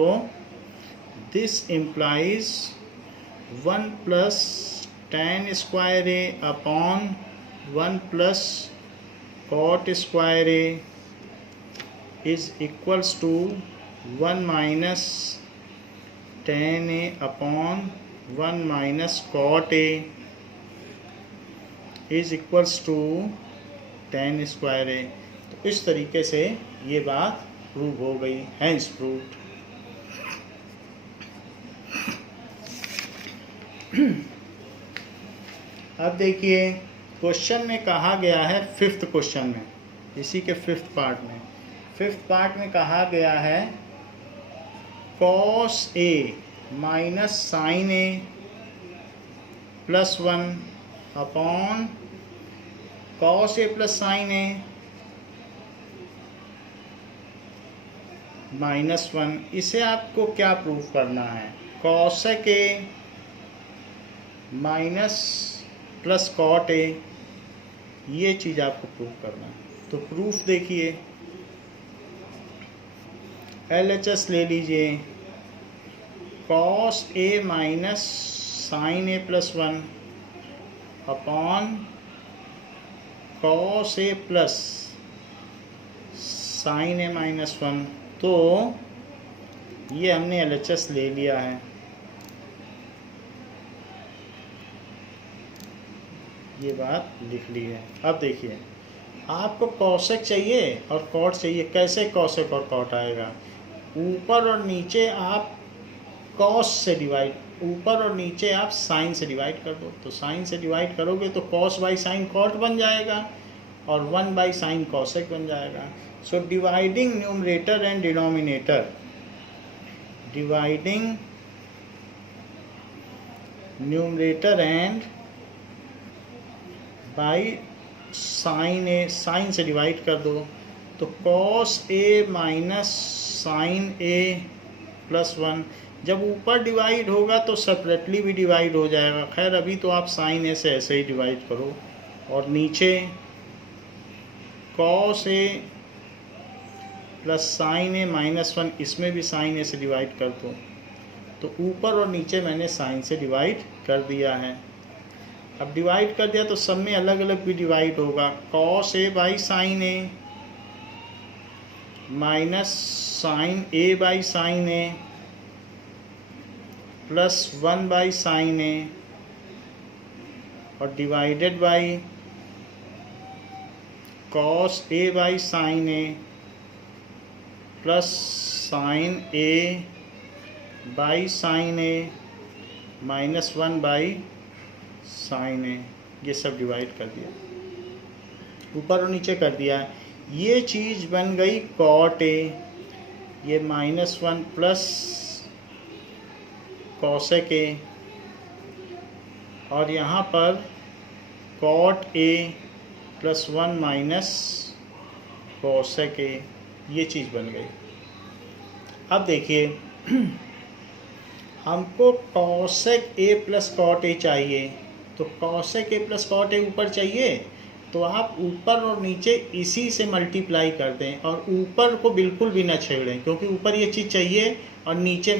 this implies 1 plus tan square A upon 1 plus cot square A is equals to 1 minus tan A upon 1 minus cot a is equals to tan square ए। तो इस तरीके से ये बात प्रूव हो गई, हैंस प्रूव्ड। अब देखिए क्वेश्चन में कहा गया है, फिफ्थ क्वेश्चन में, इसी के फिफ्थ पार्ट में कहा गया है cos a minus sine A plus 1 upon cos a plus sine A minus 1। इसे आपको क्या प्रूव करना है? cosec a minus plus cot a, ये चीज़ आपको प्रूव करना है। तो प्रूफ देखिए, LHS ले लीजिए, cos a minus sine A plus 1 upon cos a plus sine A minus 1। तो ये हमने LHS ले लिया है, ये बात लिख ली है। अब देखिए आपको कॉसेक चाहिए और कॉट चाहिए, कैसे कॉसेक और कॉट आएगा? ऊपर और नीचे आप कॉस से डिवाइड, ऊपर और नीचे आप साइन से डिवाइड कर दो। तो साइन से डिवाइड करोगे तो कॉस बाई साइन कॉट बन जाएगा और 1 बाई साइन कॉसेक बन जाएगा। So dividing numerator and denominator, dividing numerator and by sine A, sine से डिवाइड कर दो तो cos a minus sine A plus 1। जब ऊपर डिवाइड होगा तो सेपरेटली भी डिवाइड हो जाएगा। खैर अभी तो आप साइन ए से ऐसे ही डिवाइड करो। और नीचे cos a plus sine A minus 1, इसमें भी साइन ए से डिवाइड कर दो। तो ऊपर और नीचे मैंने साइन से डिवाइड कर दिया है। अब डिवाइड कर दिया तो सब में अलग अलग भी डिवाइड होगा। cos a by sine A minus sine A by sine A plus 1 by sine ए और divided by cos a by sine A plus sine A by sine A minus 1 by sine a. ये सब divide कर दिया, ऊपर और नीचे कर दिया। ये चीज़ बन गई cot a, ये माइनस 1 प्लस cosec a, और यहाँ पर cot a plus 1 minus cosec a, ये चीज़ बन गई। अब देखिए हमको cosec a plus cot a चाहिए, तो cosec a plus cot a ऊपर चाहिए तो आप ऊपर और नीचे इसी से मल्टीप्लाई कर दें और ऊपर को बिल्कुल भी ना छेड़ें, क्योंकि ऊपर ये चीज़ चाहिए और नीचे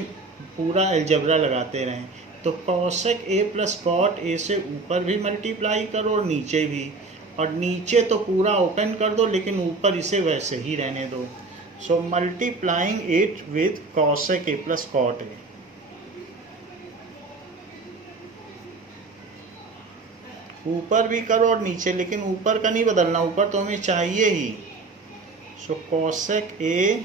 पूरा अलजेब्रा लगाते रहें। तो cosec a plus cot a से ऊपर भी मल्टीप्लाई करो और नीचे भी, और नीचे तो पूरा ओपन कर दो लेकिन ऊपर इसे वैसे ही रहने दो। So multiplying it with cosec a plus cot a, ऊपर भी करो और नीचे, लेकिन ऊपर का नहीं बदलना, ऊपर तो हमें चाहिए ही। सो cosec a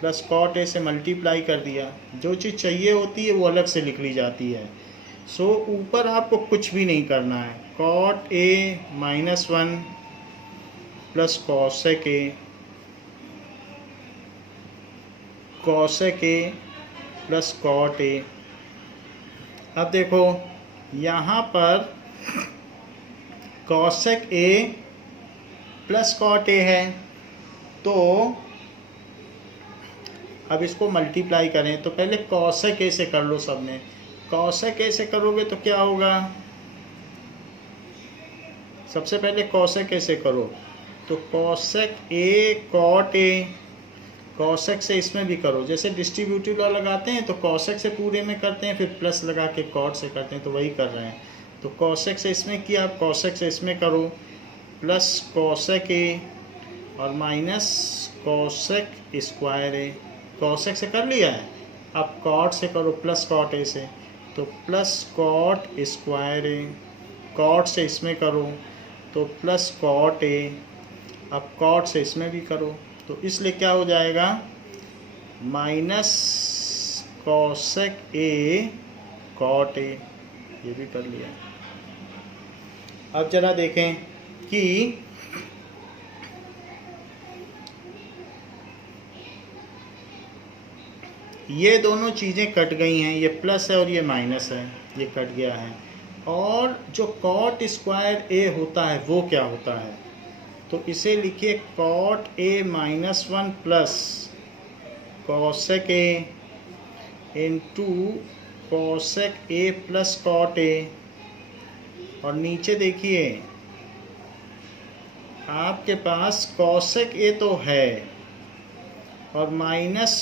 plus cot a से मल्टीप्लाई कर दिया, जो चीज़ चाहिए होती है वो अलग से लिख ली जाती है। सो ऊपर आपको कुछ भी नहीं करना है। cot a minus 1 plus cosec a, cosec a plus cot a। अब देखो यहाँ पर cosec a plus cot a है, तो अब इसको मल्टीप्लाई करें तो पहले cosec a से कर लो सब में। cosec a से करोगे तो क्या होगा, सबसे पहले कॉसेक कैसे करो, तो cosec A cot A, cosec से इसमें भी करो, जैसे डिस्ट्रीब्यूटिव लॉ लगाते हैं तो कॉसेक से पूरे में करते हैं, फिर प्लस लगा के कॉट से करते हैं, तो वही कर रहे हैं। तो कॉसेक से इसमें किया, आप कॉसेक से इसमें करो, प्लस कॉसेक ए और माइनस कॉसेक स्क्वायर ए, कॉसेक से कर लिया है। अब कॉट से करो, प्लस कॉट ए से, तो प्लस कॉट स्क्वायर ए, कॉट से इसमें करो तो प्लस कॉट ए, अब कॉट से इसमें भी करो, तो इसलिए क्या हो जाएगा, minus cosec A cot A, ये भी कर लिया। अब जरा देखें कि ये दोनों चीज़ें कट गई हैं, ये प्लस है और ये माइनस है, ये कट गया है। और जो कॉट स्क्वायर ए होता है वो क्या होता है, तो इसे लिखिए cot A minus 1 plus cosec A into cosec A plus cot A, और नीचे देखिए आपके पास कॉसेक ए तो है और माइनस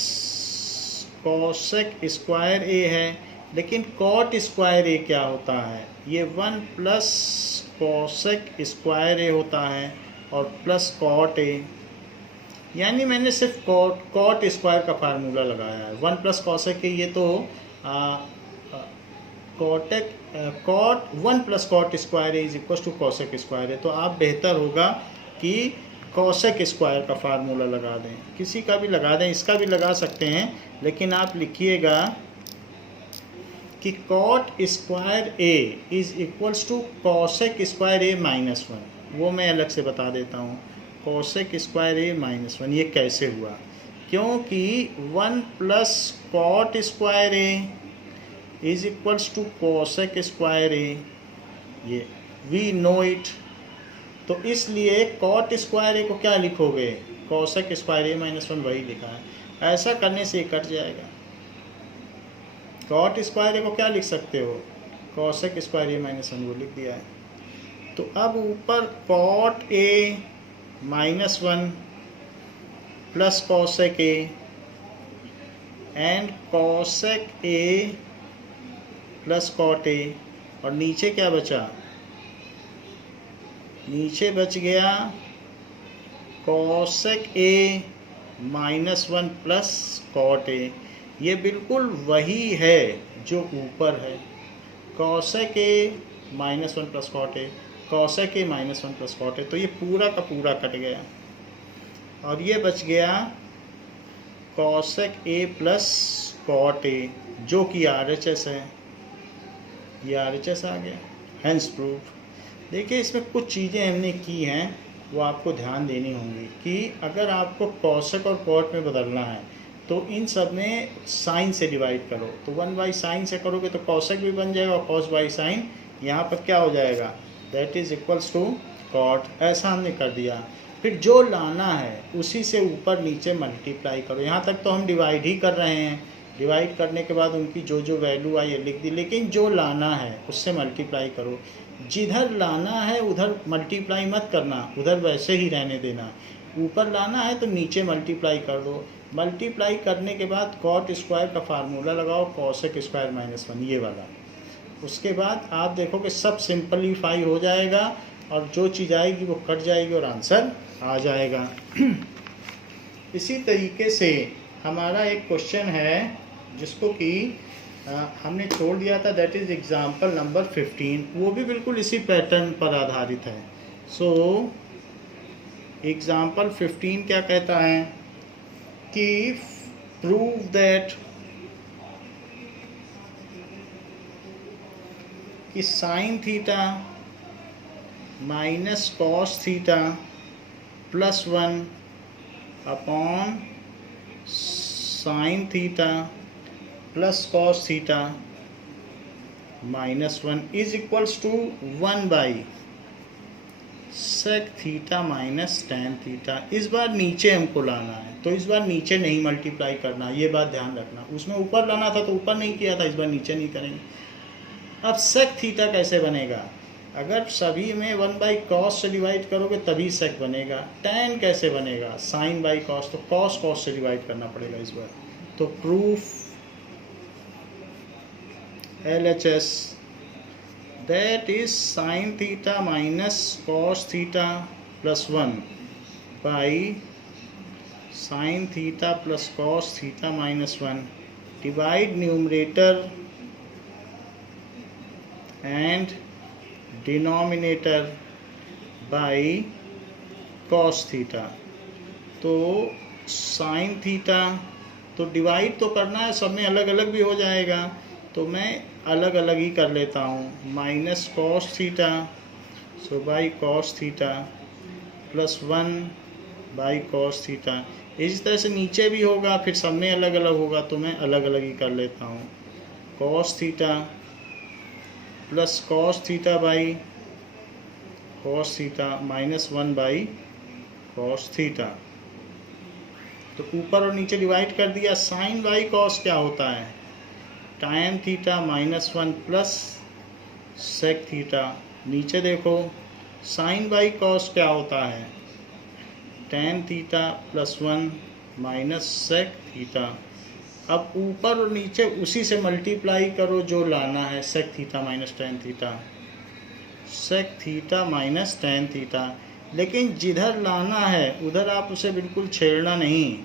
कॉसेक स्क्वायर ए है, लेकिन कॉट स्क्वायर ए क्या होता है, ये 1 प्लस कॉसेक स्क्वायर ए होता है और प्लस कॉट ए, यानी मैंने सिर्फ कॉट स्क्वायर का फार्मूला लगाया है। 1 प्लस कॉसेक ए, ये तो cot 1 plus cot square A is equal to cosec square है, तो आप बेहतर होगा कि कॉसेक स्क्वायर का फार्मूला लगा दें, किसी का भी लगा दें, इसका भी लगा सकते हैं, लेकिन आप लिखिएगा कि cot square A is equals to cosec square A minus 1, वो मैं अलग से बता देता हूँ। कॉसेक स्क्वायर ए माइनस 1 ये कैसे हुआ, क्योंकि 1 plus cot square A is equals to cosec square ए, ये वी नो इट, तो इसलिए कॉट स्क्वायर ए को क्या लिखोगे, कॉसेक स्क्वायर ए माइनस 1 वही लिखा है। ऐसा करने से कट जाएगा। कॉट स्क्वायर ए को क्या लिख सकते हो, कॉसेक स्क्वायर ए माइनस 1, वो लिख दिया है। तो अब ऊपर cot A minus 1 plus cosec A and cosec A plus cot A, और नीचे क्या बचा, नीचे बच गया cosec A minus 1 plus cot A, ये बिल्कुल वही है जो ऊपर है, cosec A minus 1 plus cot A, cosec A minus 1 plus cot ए, तो ये पूरा का पूरा कट गया और ये बच गया cosec A plus cot A, जो कि RHS है, ये RHS आ गया, हेंस प्रूफ। देखिए इसमें कुछ चीज़ें हमने की हैं वो आपको ध्यान देनी होंगी कि अगर आपको कॉसेक और कॉट में बदलना है तो इन सब में साइन से डिवाइड करो, तो 1 बाई साइन से करोगे तो कॉसेक भी बन जाएगा और कॉस बाई साइन यहाँ पर क्या हो जाएगा, that is equals to cot, ऐसा हमने कर दिया। फिर जो लाना है उसी से ऊपर नीचे मल्टीप्लाई करो, यहाँ तक तो हम डिवाइड ही कर रहे हैं, डिवाइड करने के बाद उनकी जो जो वैल्यू आई है लिख दी, लेकिन जो लाना है उससे मल्टीप्लाई करो, जिधर लाना है उधर मल्टीप्लाई मत करना, उधर वैसे ही रहने देना, ऊपर लाना है तो नीचे मल्टीप्लाई कर दो, मल्टीप्लाई करने के बाद कॉट स्क्वायर का फार्मूला लगाओ, कॉसेक स्क्वायर माइनस 1 ये वाला, उसके बाद आप देखोगे सब सिंपलीफाई हो जाएगा और जो चीज़ आएगी वो कट जाएगी और आंसर आ जाएगा। इसी तरीके से हमारा एक क्वेश्चन है जिसको कि हमने छोड़ दिया था, दैट इज़ एग्जाम्पल नंबर 15, वो भी बिल्कुल इसी पैटर्न पर आधारित है। सो एग्जाम्पल 15 क्या कहता है कि प्रूव दैट कि sine theta minus cos theta plus 1 upon sine theta plus cos theta minus 1 is equals to 1 by sec theta minus tan theta. इस बार नीचे हमको लाना है, तो इस बार नीचे नहीं मल्टीप्लाई करना, ये बात ध्यान रखना। उसमें ऊपर लाना था तो ऊपर नहीं किया था, इस बार नीचे नहीं करेंगे। अब सेक थीटा कैसे बनेगा, अगर सभी में 1/cos से डिवाइड करोगे तभी सेक बनेगा। tan कैसे बनेगा? sin/cos, तो cos से डिवाइड करना पड़ेगा इस बार। तो proof LHS that is sin theta minus cos theta plus 1 by sin theta plus cos theta minus 1. Divide numerator and denominator by cos theta. तो sin theta तो डिवाइड तो करना है, सब में अलग अलग भी हो जाएगा, तो मैं अलग अलग ही कर लेता हूँ। Minus cos theta so by cos theta plus 1 by cos theta. इस तरह से नीचे भी होगा, फिर सब में अलग अलग होगा, तो मैं अलग अलग ही कर लेता हूँ। cos theta plus cos theta by cos theta minus 1 by cos theta. तो ऊपर और नीचे डिवाइड कर दिया। साइन बाई कॉस क्या होता है? tan theta minus 1 plus sec theta. नीचे देखो साइन बाई कॉस क्या होता है? tan theta plus 1 minus sec theta. अब ऊपर और नीचे उसी से मल्टीप्लाई करो जो लाना है, sec theta minus tan theta, sec theta minus tan theta. लेकिन जिधर लाना है उधर आप उसे बिल्कुल छेड़ना नहीं,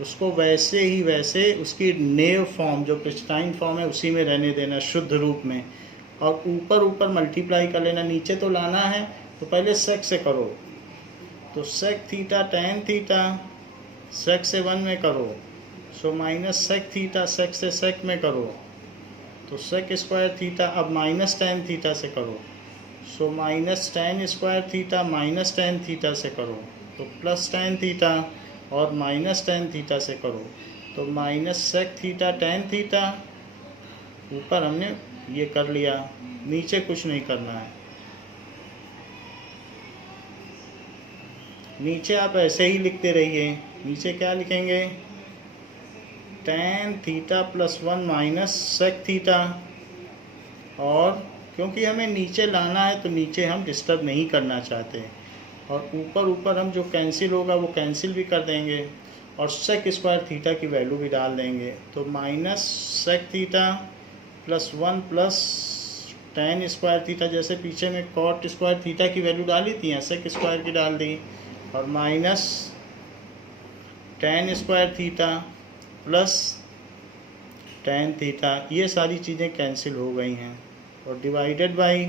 उसको वैसे ही वैसे उसकी नेव फॉर्म जो क्रिस्टाइन फॉर्म है उसी में रहने देना, शुद्ध रूप में, और ऊपर ऊपर मल्टीप्लाई कर लेना। नीचे तो लाना है तो पहले सेक से करो, तो sec theta tan theta sec से 1 में करो, so minus sec theta sec से सेक में करो, तो सेक स्क्वायर थीटा। अब माइनस tan थीटा से करो, so minus tan square theta minus tan theta से करो, तो प्लस tan थीटा, और माइनस tan थीटा से करो तो minus sec theta tan theta. ऊपर हमने ये कर लिया, नीचे कुछ नहीं करना है। नीचे आप ऐसे ही लिखते रहिए। नीचे क्या लिखेंगे? tan theta plus 1 minus sec theta. और क्योंकि हमें नीचे लाना है तो नीचे हम डिस्टर्ब नहीं करना चाहते, और ऊपर हम जो कैंसिल होगा वो कैंसिल भी कर देंगे, और सेक स्क्वायर थीटा की वैल्यू भी डाल देंगे। तो minus sec theta plus 1 plus tan square theta, जैसे पीछे में कॉट स्क्वायर थीटा की वैल्यू डाली थी, सेक स्क्वायर की डाल दी, और minus tan square theta plus tan theta. ये सारी चीज़ें कैंसिल हो गई हैं, और divided by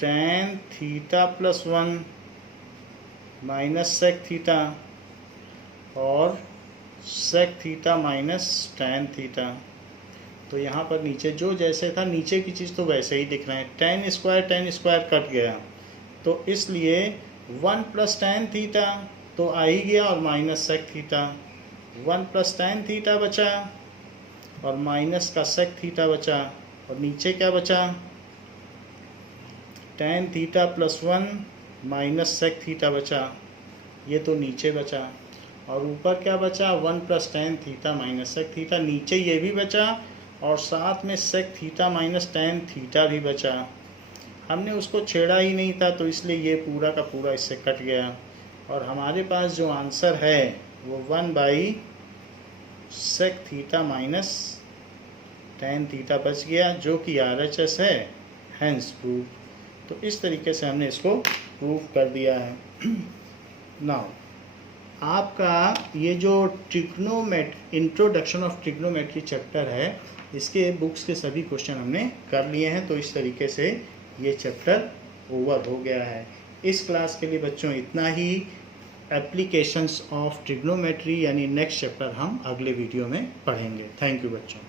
tan theta plus 1 minus sec theta, और sec theta minus tan theta. तो यहाँ पर नीचे जो जैसे था, नीचे की चीज़ तो वैसे ही दिख रहे हैं। tan स्क्वायर कट गया, तो इसलिए 1 प्लस tan थीटा तो आ ही गया, और minus sec theta. 1 plus tan theta बचा, और माइनस का सेक थीटा बचा, और नीचे क्या बचा? tan theta plus 1 minus sec theta बचा, ये तो नीचे बचा। और ऊपर क्या बचा? 1 plus tan theta minus sec theta. नीचे ये भी बचा, और साथ में sec theta minus tan theta भी बचा। हमने उसको छेड़ा ही नहीं था, तो इसलिए ये पूरा का पूरा इससे कट गया, और हमारे पास जो आंसर है वो 1 by sec theta minus tan theta बच गया, जो कि RHS है, हैंस प्रूफ। तो इस तरीके से हमने इसको प्रूफ कर दिया है। नाउ आपका ये जो इंट्रोडक्शन ऑफ ट्रिग्नोमेट्री चैप्टर है, इसके बुक्स के सभी क्वेश्चन हमने कर लिए हैं, तो इस तरीके से ये चैप्टर ओवर हो गया है। इस क्लास के लिए बच्चों इतना ही। एप्लीकेशंस ऑफ ट्रिग्नोमेट्री यानी नेक्स्ट चैप्टर हम अगले वीडियो में पढ़ेंगे। थैंक यू बच्चों।